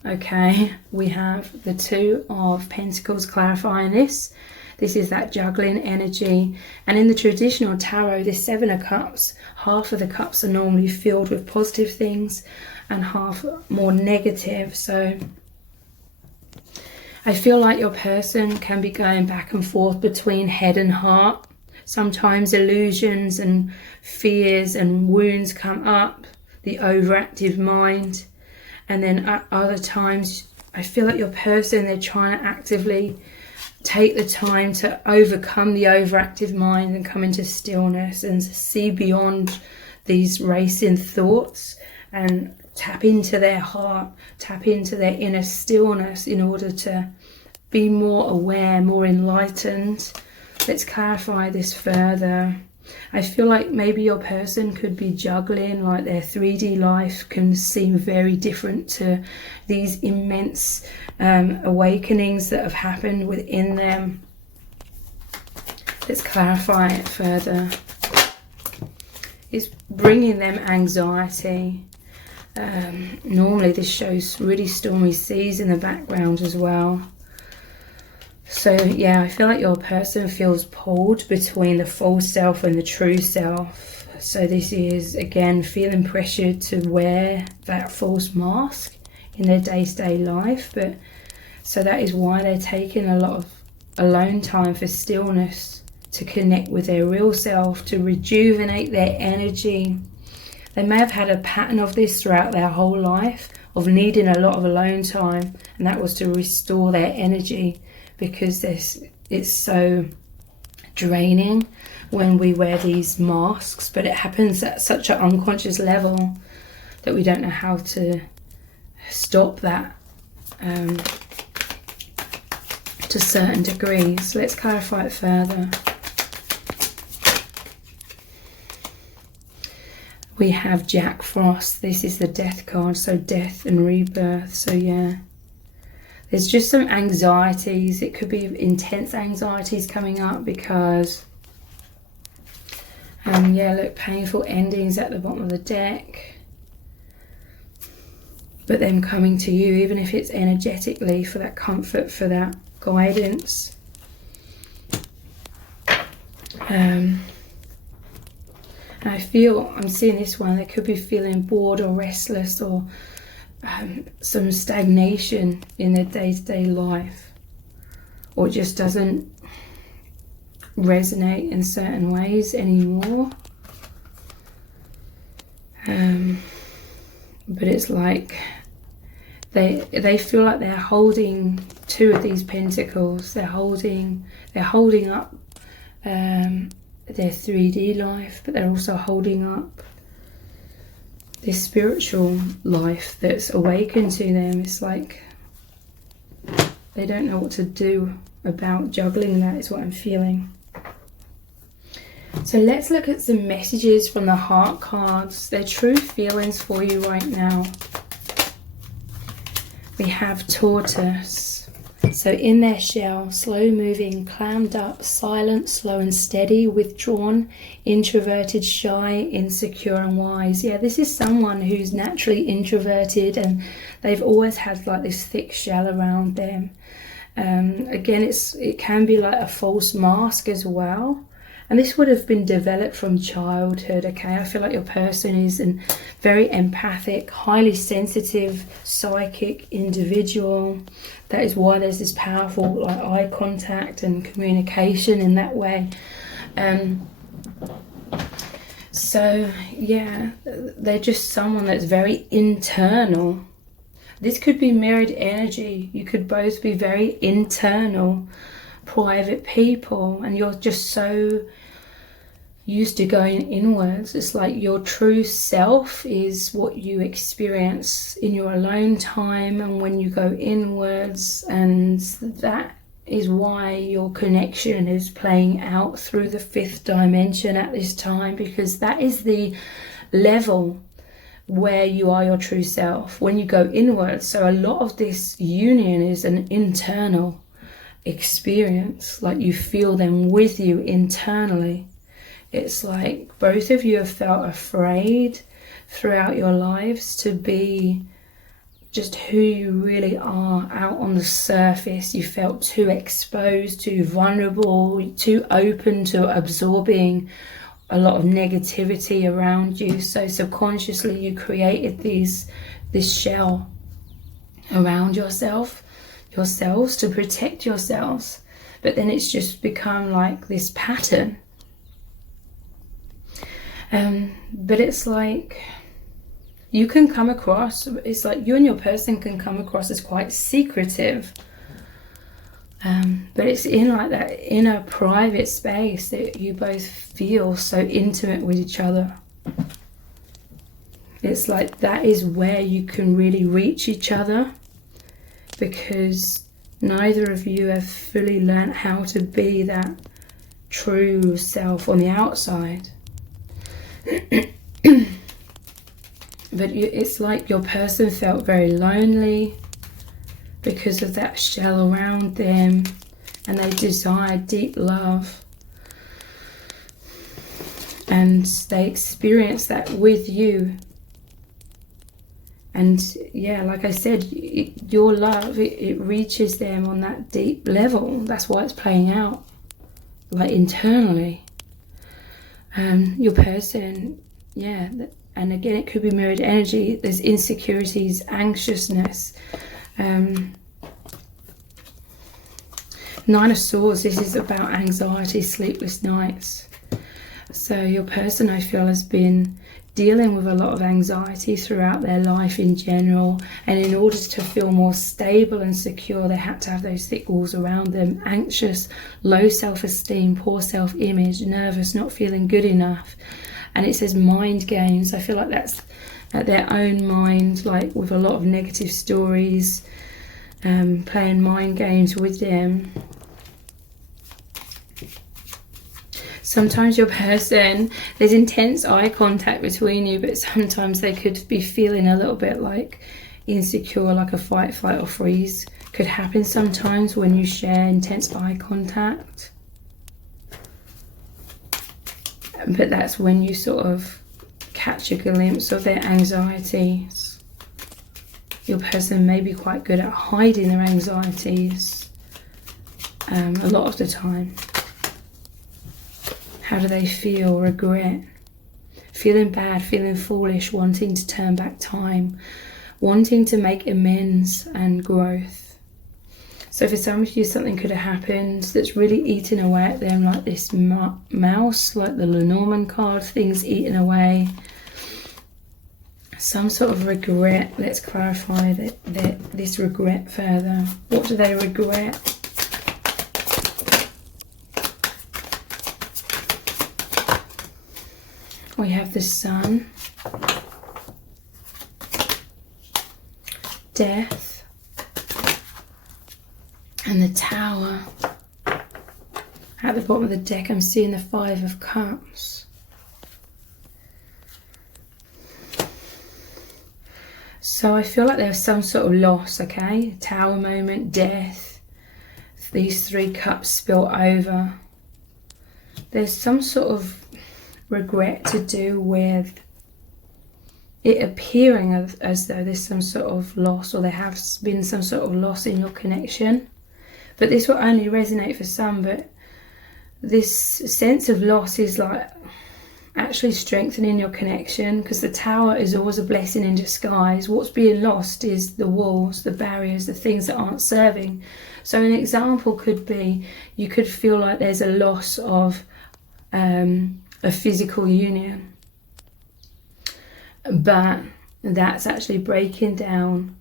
Okay, we have the 2 of Pentacles clarifying this. This is that juggling energy. And in the traditional tarot, this 7 of Cups, half of the cups are normally filled with positive things and half more negative. So I feel like your person can be going back and forth between head and heart. Sometimes illusions and fears and wounds come up, the overactive mind. And then at other times, I feel like your person, they're trying to actively take the time to overcome the overactive mind and come into stillness and see beyond these racing thoughts and tap into their heart, tap into their inner stillness in order to be more aware, more enlightened. Let's clarify this further. I feel like maybe your person could be juggling, like their 3D life can seem very different to these immense awakenings that have happened within them. Let's clarify it further. It's bringing them anxiety. Normally this shows really stormy seas in the background as well. So yeah, I feel like your person feels pulled between the false self and the true self. So this is, again, feeling pressured to wear that false mask in their day-to-day life. But so that is why they're taking a lot of alone time for stillness, to connect with their real self, to rejuvenate their energy. They may have had a pattern of this throughout their whole life, of needing a lot of alone time, and that was to restore their energy, because it's so draining when we wear these masks, but it happens at such an unconscious level that we don't know how to stop that to certain degrees. Let's clarify it further. We have Jack Frost. This is the death card, so death and rebirth. So yeah, there's just some anxieties. It could be intense anxieties coming up because, yeah, look, painful endings at the bottom of the deck. But them coming to you, even if it's energetically, for that comfort, for that guidance. And I'm seeing this one, they could be feeling bored or restless, or some stagnation in their day-to-day life, or it just doesn't resonate in certain ways anymore. But it's like they feel like they're holding two of these pentacles. They're holding up their 3D life, but they're also holding up this spiritual life that's awakened to them. It's like they don't know what to do about juggling that, is what I'm feeling. So let's look at some messages from the heart cards, their true feelings for you right now. We have Tortoise. So in their shell, slow moving, clammed up, silent, slow and steady, withdrawn, introverted, shy, insecure and wise. Yeah, this is someone who's naturally introverted and they've always had like this thick shell around them. Again, it can be like a false mask as well. And this would have been developed from childhood, okay? I feel like your person is a very empathic, highly sensitive, psychic individual. That is why there's this powerful like eye contact and communication in that way. So, yeah, they're just someone that's very internal. This could be mirrored energy. You could both be very internal, private people, and you're just so used to going inwards. It's like your true self is what you experience in your alone time and when you go inwards, and that is why your connection is playing out through the 5th dimension at this time, because that is the level where you are your true self when you go inwards. So a lot of this union is an internal experience, like you feel them with you internally. It's like both of you have felt afraid throughout your lives to be just who you really are out on the surface. You felt too exposed, too vulnerable, too open to absorbing a lot of negativity around you. So subconsciously you created this shell around yourself yourselves, to protect yourselves. But then it's just become like this pattern. But it's like you can come across, it's like you and your person can come across as quite secretive. But it's in like that inner private space that you both feel so intimate with each other. It's like that is where you can really reach each other, because neither of you have fully learnt how to be that true self on the outside. But it's like your person felt very lonely because of that shell around them, and they desired deep love, and they experienced that with you. And yeah, like I said, your love, it reaches them on that deep level. That's why it's playing out, like internally. Your person, yeah, and again, it could be mirrored energy. There's insecurities, anxiousness. 9 of Swords, this is about anxiety, sleepless nights. So your person, I feel, has been dealing with a lot of anxiety throughout their life in general, and in order to feel more stable and secure, they had to have those thick walls around them. Anxious, low self-esteem, poor self-image, nervous, not feeling good enough. And it says mind games. I feel like that's at their own mind, like with a lot of negative stories, playing mind games with them. Sometimes your person, there's intense eye contact between you, but sometimes they could be feeling a little bit like insecure, like a fight, flight or freeze could happen sometimes when you share intense eye contact. But that's when you sort of catch a glimpse of their anxieties. Your person may be quite good at hiding their anxieties a lot of the time. How do they feel? Regret, feeling bad, feeling foolish, wanting to turn back time, wanting to make amends and growth. So for some of you, something could have happened that's really eating away at them, like this mouse, like the Lenormand card, things eating away. Some sort of regret. Let's clarify this regret further. What do they regret? We have the Sun, Death, and the Tower. At the bottom of the deck, I'm seeing the 5 of Cups. So I feel like there's some sort of loss, okay? Tower moment, death. These 3 cups spill over. There's some sort of regret to do with it appearing as though there's some sort of loss, or there has been some sort of loss in your connection. But this will only resonate for some, but this sense of loss is like actually strengthening your connection, because the Tower is always a blessing in disguise. What's being lost is the walls, the barriers, the things that aren't serving. So an example could be, you could feel like there's a loss of a physical union, but that's actually breaking down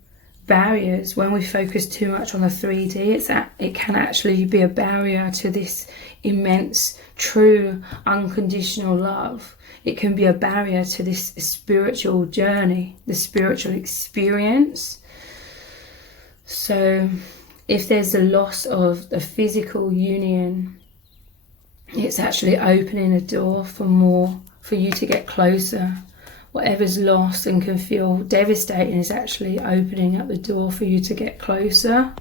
barriers. When we focus too much on the 3D, it can actually be a barrier to this immense, true, unconditional love. It can be a barrier to this spiritual journey, the spiritual experience. So if there's a loss of a physical union, it's actually opening a door for more, for you to get closer. Whatever's lost and can feel devastating is actually opening up the door for you to get closer.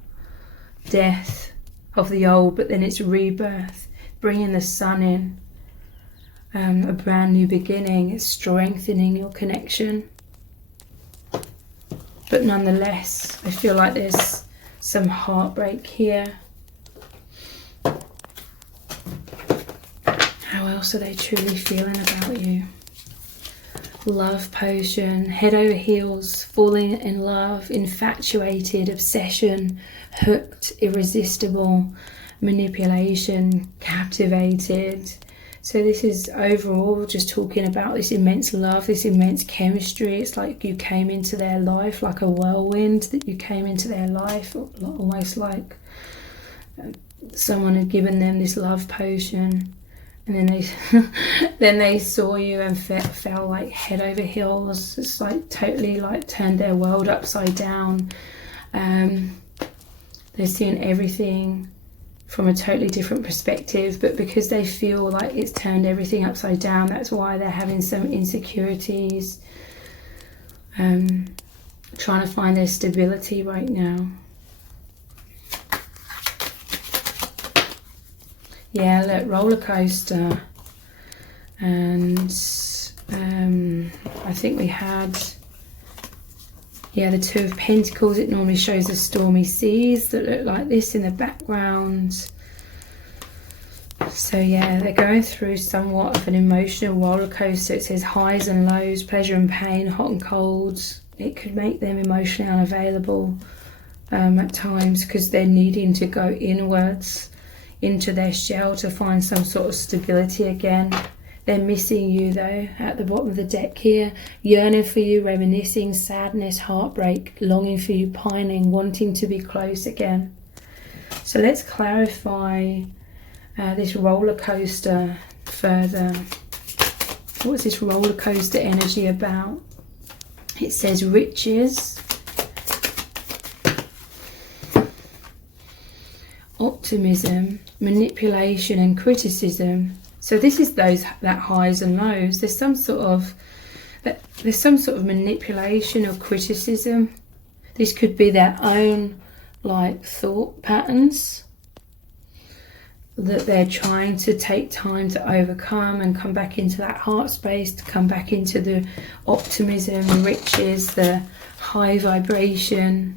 Death of the old, but then it's rebirth, bringing the sun in, a brand new beginning. It's strengthening your connection. But nonetheless, I feel like there's some heartbreak here. How else are they truly feeling about you? love potion, head over heels, falling in love, infatuated, obsession, hooked, irresistible, manipulation, captivated. So this is overall just talking about this immense love, this immense chemistry. It's like you came into their life like a whirlwind, that you came into their life almost like someone had given them this love potion, and then they then they saw you and fell like head over heels. It's like totally like turned their world upside down. They're seeing everything from a totally different perspective, but because they feel like it's turned everything upside down, that's why they're having some insecurities, trying to find their stability right now. Yeah, look, roller coaster, and I think we had, yeah, the Two of Pentacles. It normally shows the stormy seas that look like this in the background. So yeah, they're going through somewhat of an emotional roller coaster. It says highs and lows, pleasure and pain, hot and cold. It could make them emotionally unavailable at times, because they're needing to go inwards into their shell to find some sort of stability again. They're missing you though at the bottom of the deck here, yearning for you, reminiscing, sadness, heartbreak, longing for you, pining, wanting to be close again. So let's clarify this roller coaster further. What's this roller coaster energy about? It says riches, optimism, manipulation and criticism. So this is that highs and lows. There's some sort of manipulation or criticism. This could be their own like thought patterns that they're trying to take time to overcome and come back into that heart space, to come back into the optimism, the riches, the high vibration.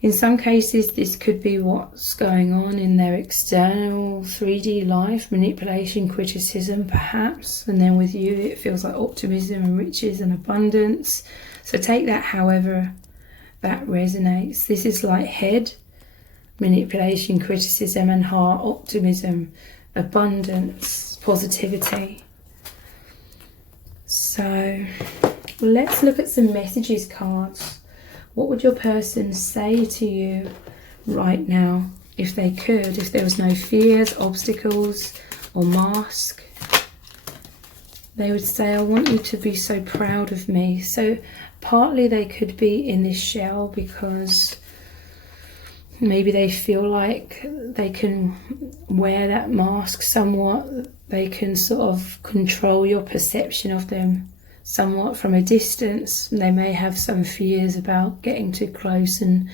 In some cases, this could be what's going on in their external 3D life, manipulation, criticism, perhaps. And then with you, it feels like optimism and riches and abundance. So take that however that resonates. This is like head, manipulation, criticism, and heart, optimism, abundance, positivity. So let's look at some messages cards. What would your person say to you right now if they could, if there was no fears, obstacles or mask? They would say, I want you to be so proud of me. So partly they could be in this shell because maybe they feel like they can wear that mask somewhat. They can sort of control your perception of them somewhat from a distance. They may have some fears about getting too close and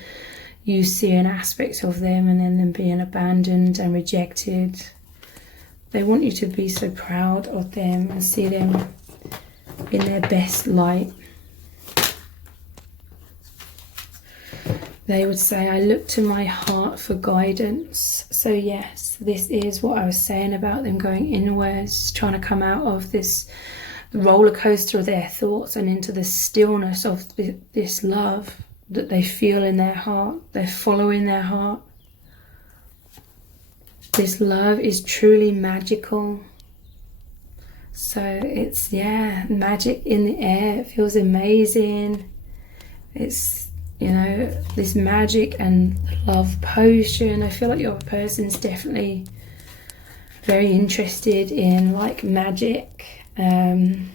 you seeing aspects of them and then them being abandoned and rejected. They want you to be so proud of them and see them in their best light. They would say, I look to my heart for guidance. So yes, this is what I was saying about them going inwards, trying to come out of this roller coaster of their thoughts and into the stillness of this love that they feel in their heart. They're following their heart. This love is truly magical. So it's, yeah, magic in the air. It feels amazing. It's, you know, this magic and love potion. I feel like your person's definitely very interested in like magic and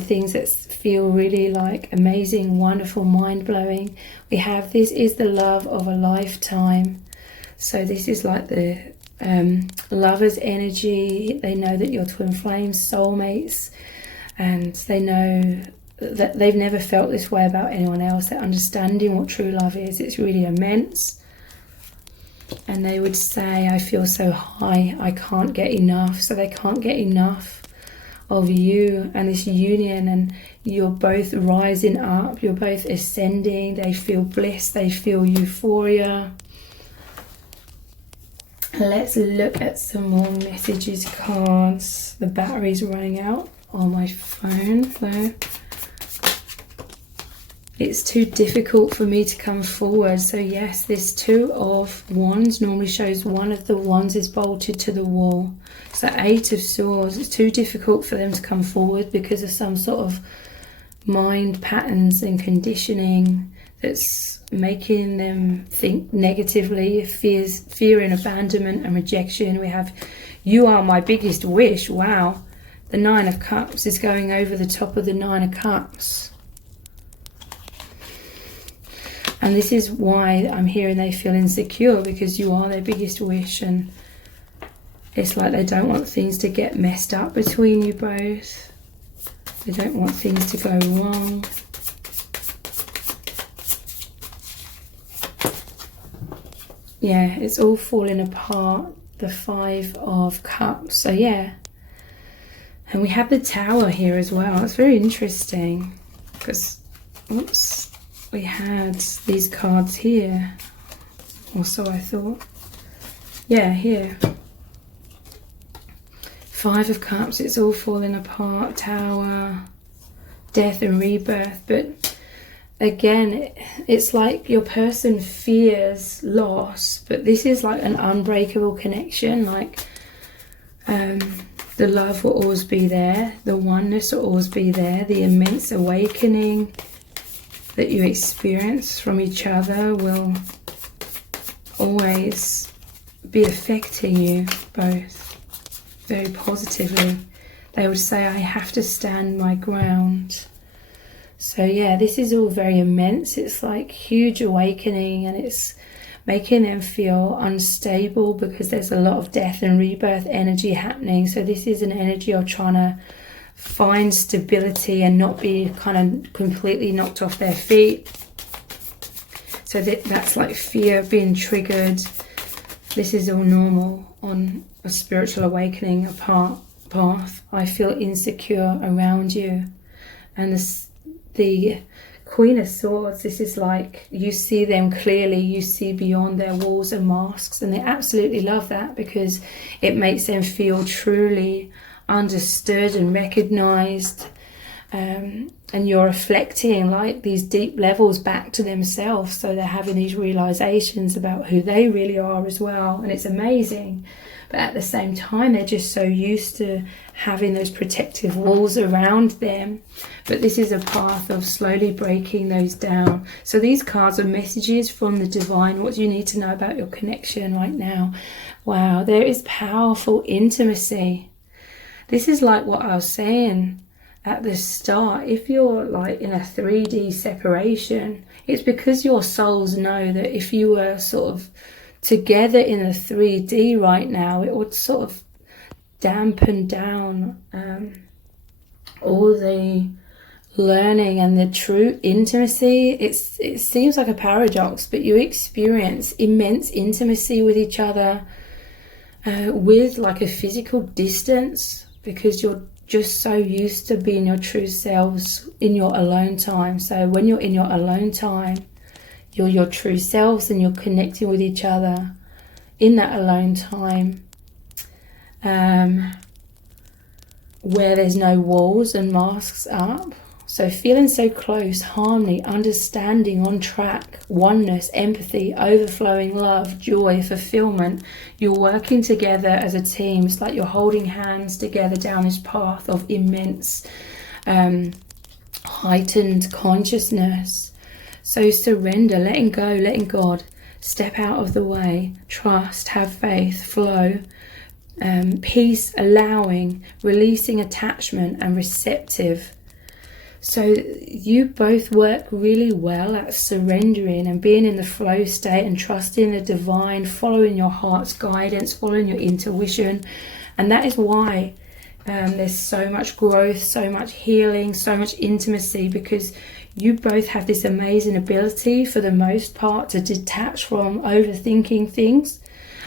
things that feel really like amazing, wonderful, mind-blowing. We have, this is the love of a lifetime. So this is like the lover's energy. They know that you're twin flames, soulmates, and they know that they've never felt this way about anyone else. They're understanding what true love is. It's really immense. And they would say, I feel so high, I can't get enough. So they can't get enough of you and this union, and you're both rising up, you're both ascending. They feel bliss, they feel euphoria. Let's look at some more messages cards. The battery's running out. on my phone though. It's too difficult for me to come forward. So yes, this Two of Wands normally shows one of the wands is bolted to the wall. So Eight of Swords, it's too difficult for them to come forward because of some sort of mind patterns and conditioning that's making them think negatively, fear and abandonment and rejection. We have, you are my biggest wish. Wow. The Nine of Cups is going over the top of the Nine of Cups. And this is why I'm hearing they feel insecure, because you are their biggest wish, and it's like they don't want things to get messed up between you both. They don't want things to go wrong. Yeah, it's all falling apart. The Five of Cups. So yeah. And we have the Tower here as well. It's very interesting because, oops, we had these cards here, or so I thought. Yeah, here. Five of Cups, it's all falling apart. Tower, death and rebirth. But again, it's like your person fears loss, but this is like an unbreakable connection. Like the love will always be there, the oneness will always be there, the immense awakening that you experience from each other will always be affecting you both very positively. They would say, I have to stand my ground. So yeah, this is all very immense. It's like huge awakening, and it's making them feel unstable because there's a lot of death and rebirth energy happening. So this is an energy of trying to find stability and not be kind of completely knocked off their feet. So that's like fear being triggered. This is all normal on a spiritual awakening path. I feel insecure around you. And the Queen of Swords, this is like you see them clearly, you see beyond their walls and masks, and they absolutely love that because it makes them feel truly understood and recognized, and you're reflecting like these deep levels back to themselves, so they're having these realizations about who they really are as well, and it's amazing. But at the same time, they're just so used to having those protective walls around them. But this is a path of slowly breaking those down. So these cards are messages from the divine. What do you need to know about your connection right now? Wow, there is powerful intimacy. This is like what I was saying at the start. If you're like in a 3D separation, it's because your souls know that if you were sort of together in a 3D right now, it would sort of dampen down all the learning and the true intimacy. It seems like a paradox, but you experience immense intimacy with each other with like a physical distance, because you're just so used to being your true selves in your alone time. So when you're in your alone time, you're your true selves and you're connecting with each other in that alone time, where there's no walls and masks up. So feeling so close, harmony, understanding, on track, oneness, empathy, overflowing love, joy, fulfillment. You're working together as a team. It's like you're holding hands together down this path of immense heightened consciousness. So surrender, letting go, letting God step out of the way, trust, have faith, flow, peace, allowing, releasing attachment, and receptive. So you both work really well at surrendering and being in the flow state and trusting the divine, following your heart's guidance, following your intuition. And that is why there's so much growth, so much healing, so much intimacy, because you both have this amazing ability, for the most part, to detach from overthinking things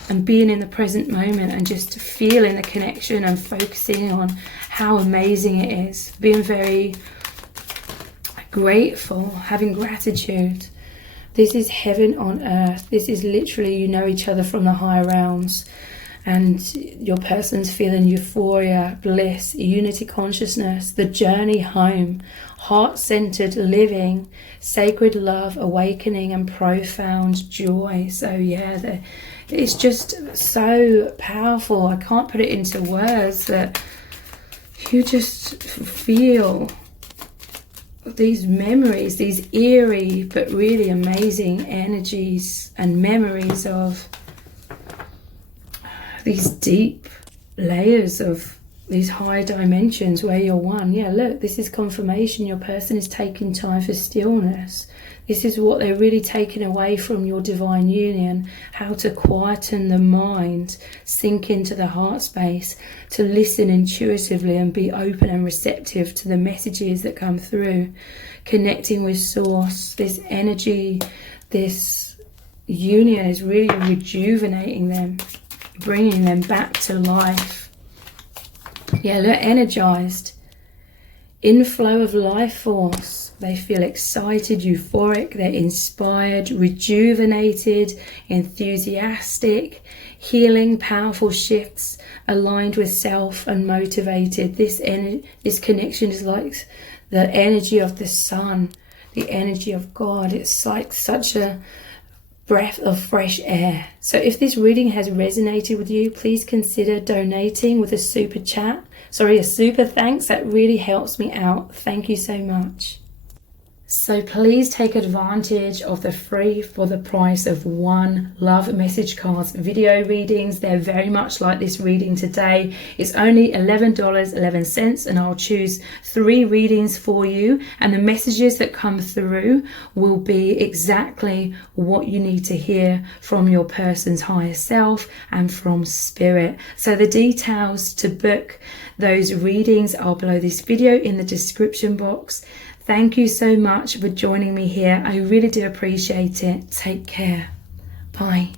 and being in the present moment and just feeling the connection and focusing on how amazing it is. Being very grateful, having gratitude. This is heaven on earth. This is literally, you know each other from the higher realms. and your person's feeling euphoria, bliss, unity consciousness, the journey home, heart-centered living, sacred love, awakening, and profound joy. So yeah, it's just so powerful. I can't put it into words, that you just feel these memories, these eerie but really amazing energies and memories of these deep layers of these higher dimensions where you're one. Yeah, look, this is confirmation. Your person is taking time for stillness. This is what they're really taking away from your divine union, how to quieten the mind, sink into the heart space, to listen intuitively and be open and receptive to the messages that come through, connecting with source. This energy, this union is really rejuvenating them, bringing them back to life. Yeah, they're energized. Inflow of life force. They feel excited, euphoric, they're inspired, rejuvenated, enthusiastic, healing, powerful shifts, aligned with self and motivated. This connection is like the energy of the sun, the energy of God. It's like such a breath of fresh air. So if this reading has resonated with you, please consider donating with a super thanks. That really helps me out. Thank you so much. So please take advantage of the free for the price of one love message cards video readings. They're very much like this reading today. It's only $11.11, and I'll choose 3 readings for you, and the messages that come through will be exactly what you need to hear from your person's higher self and from spirit. So the details to book those readings are below this video in the description box. Thank you so much for joining me here. I really do appreciate it. Take care. Bye.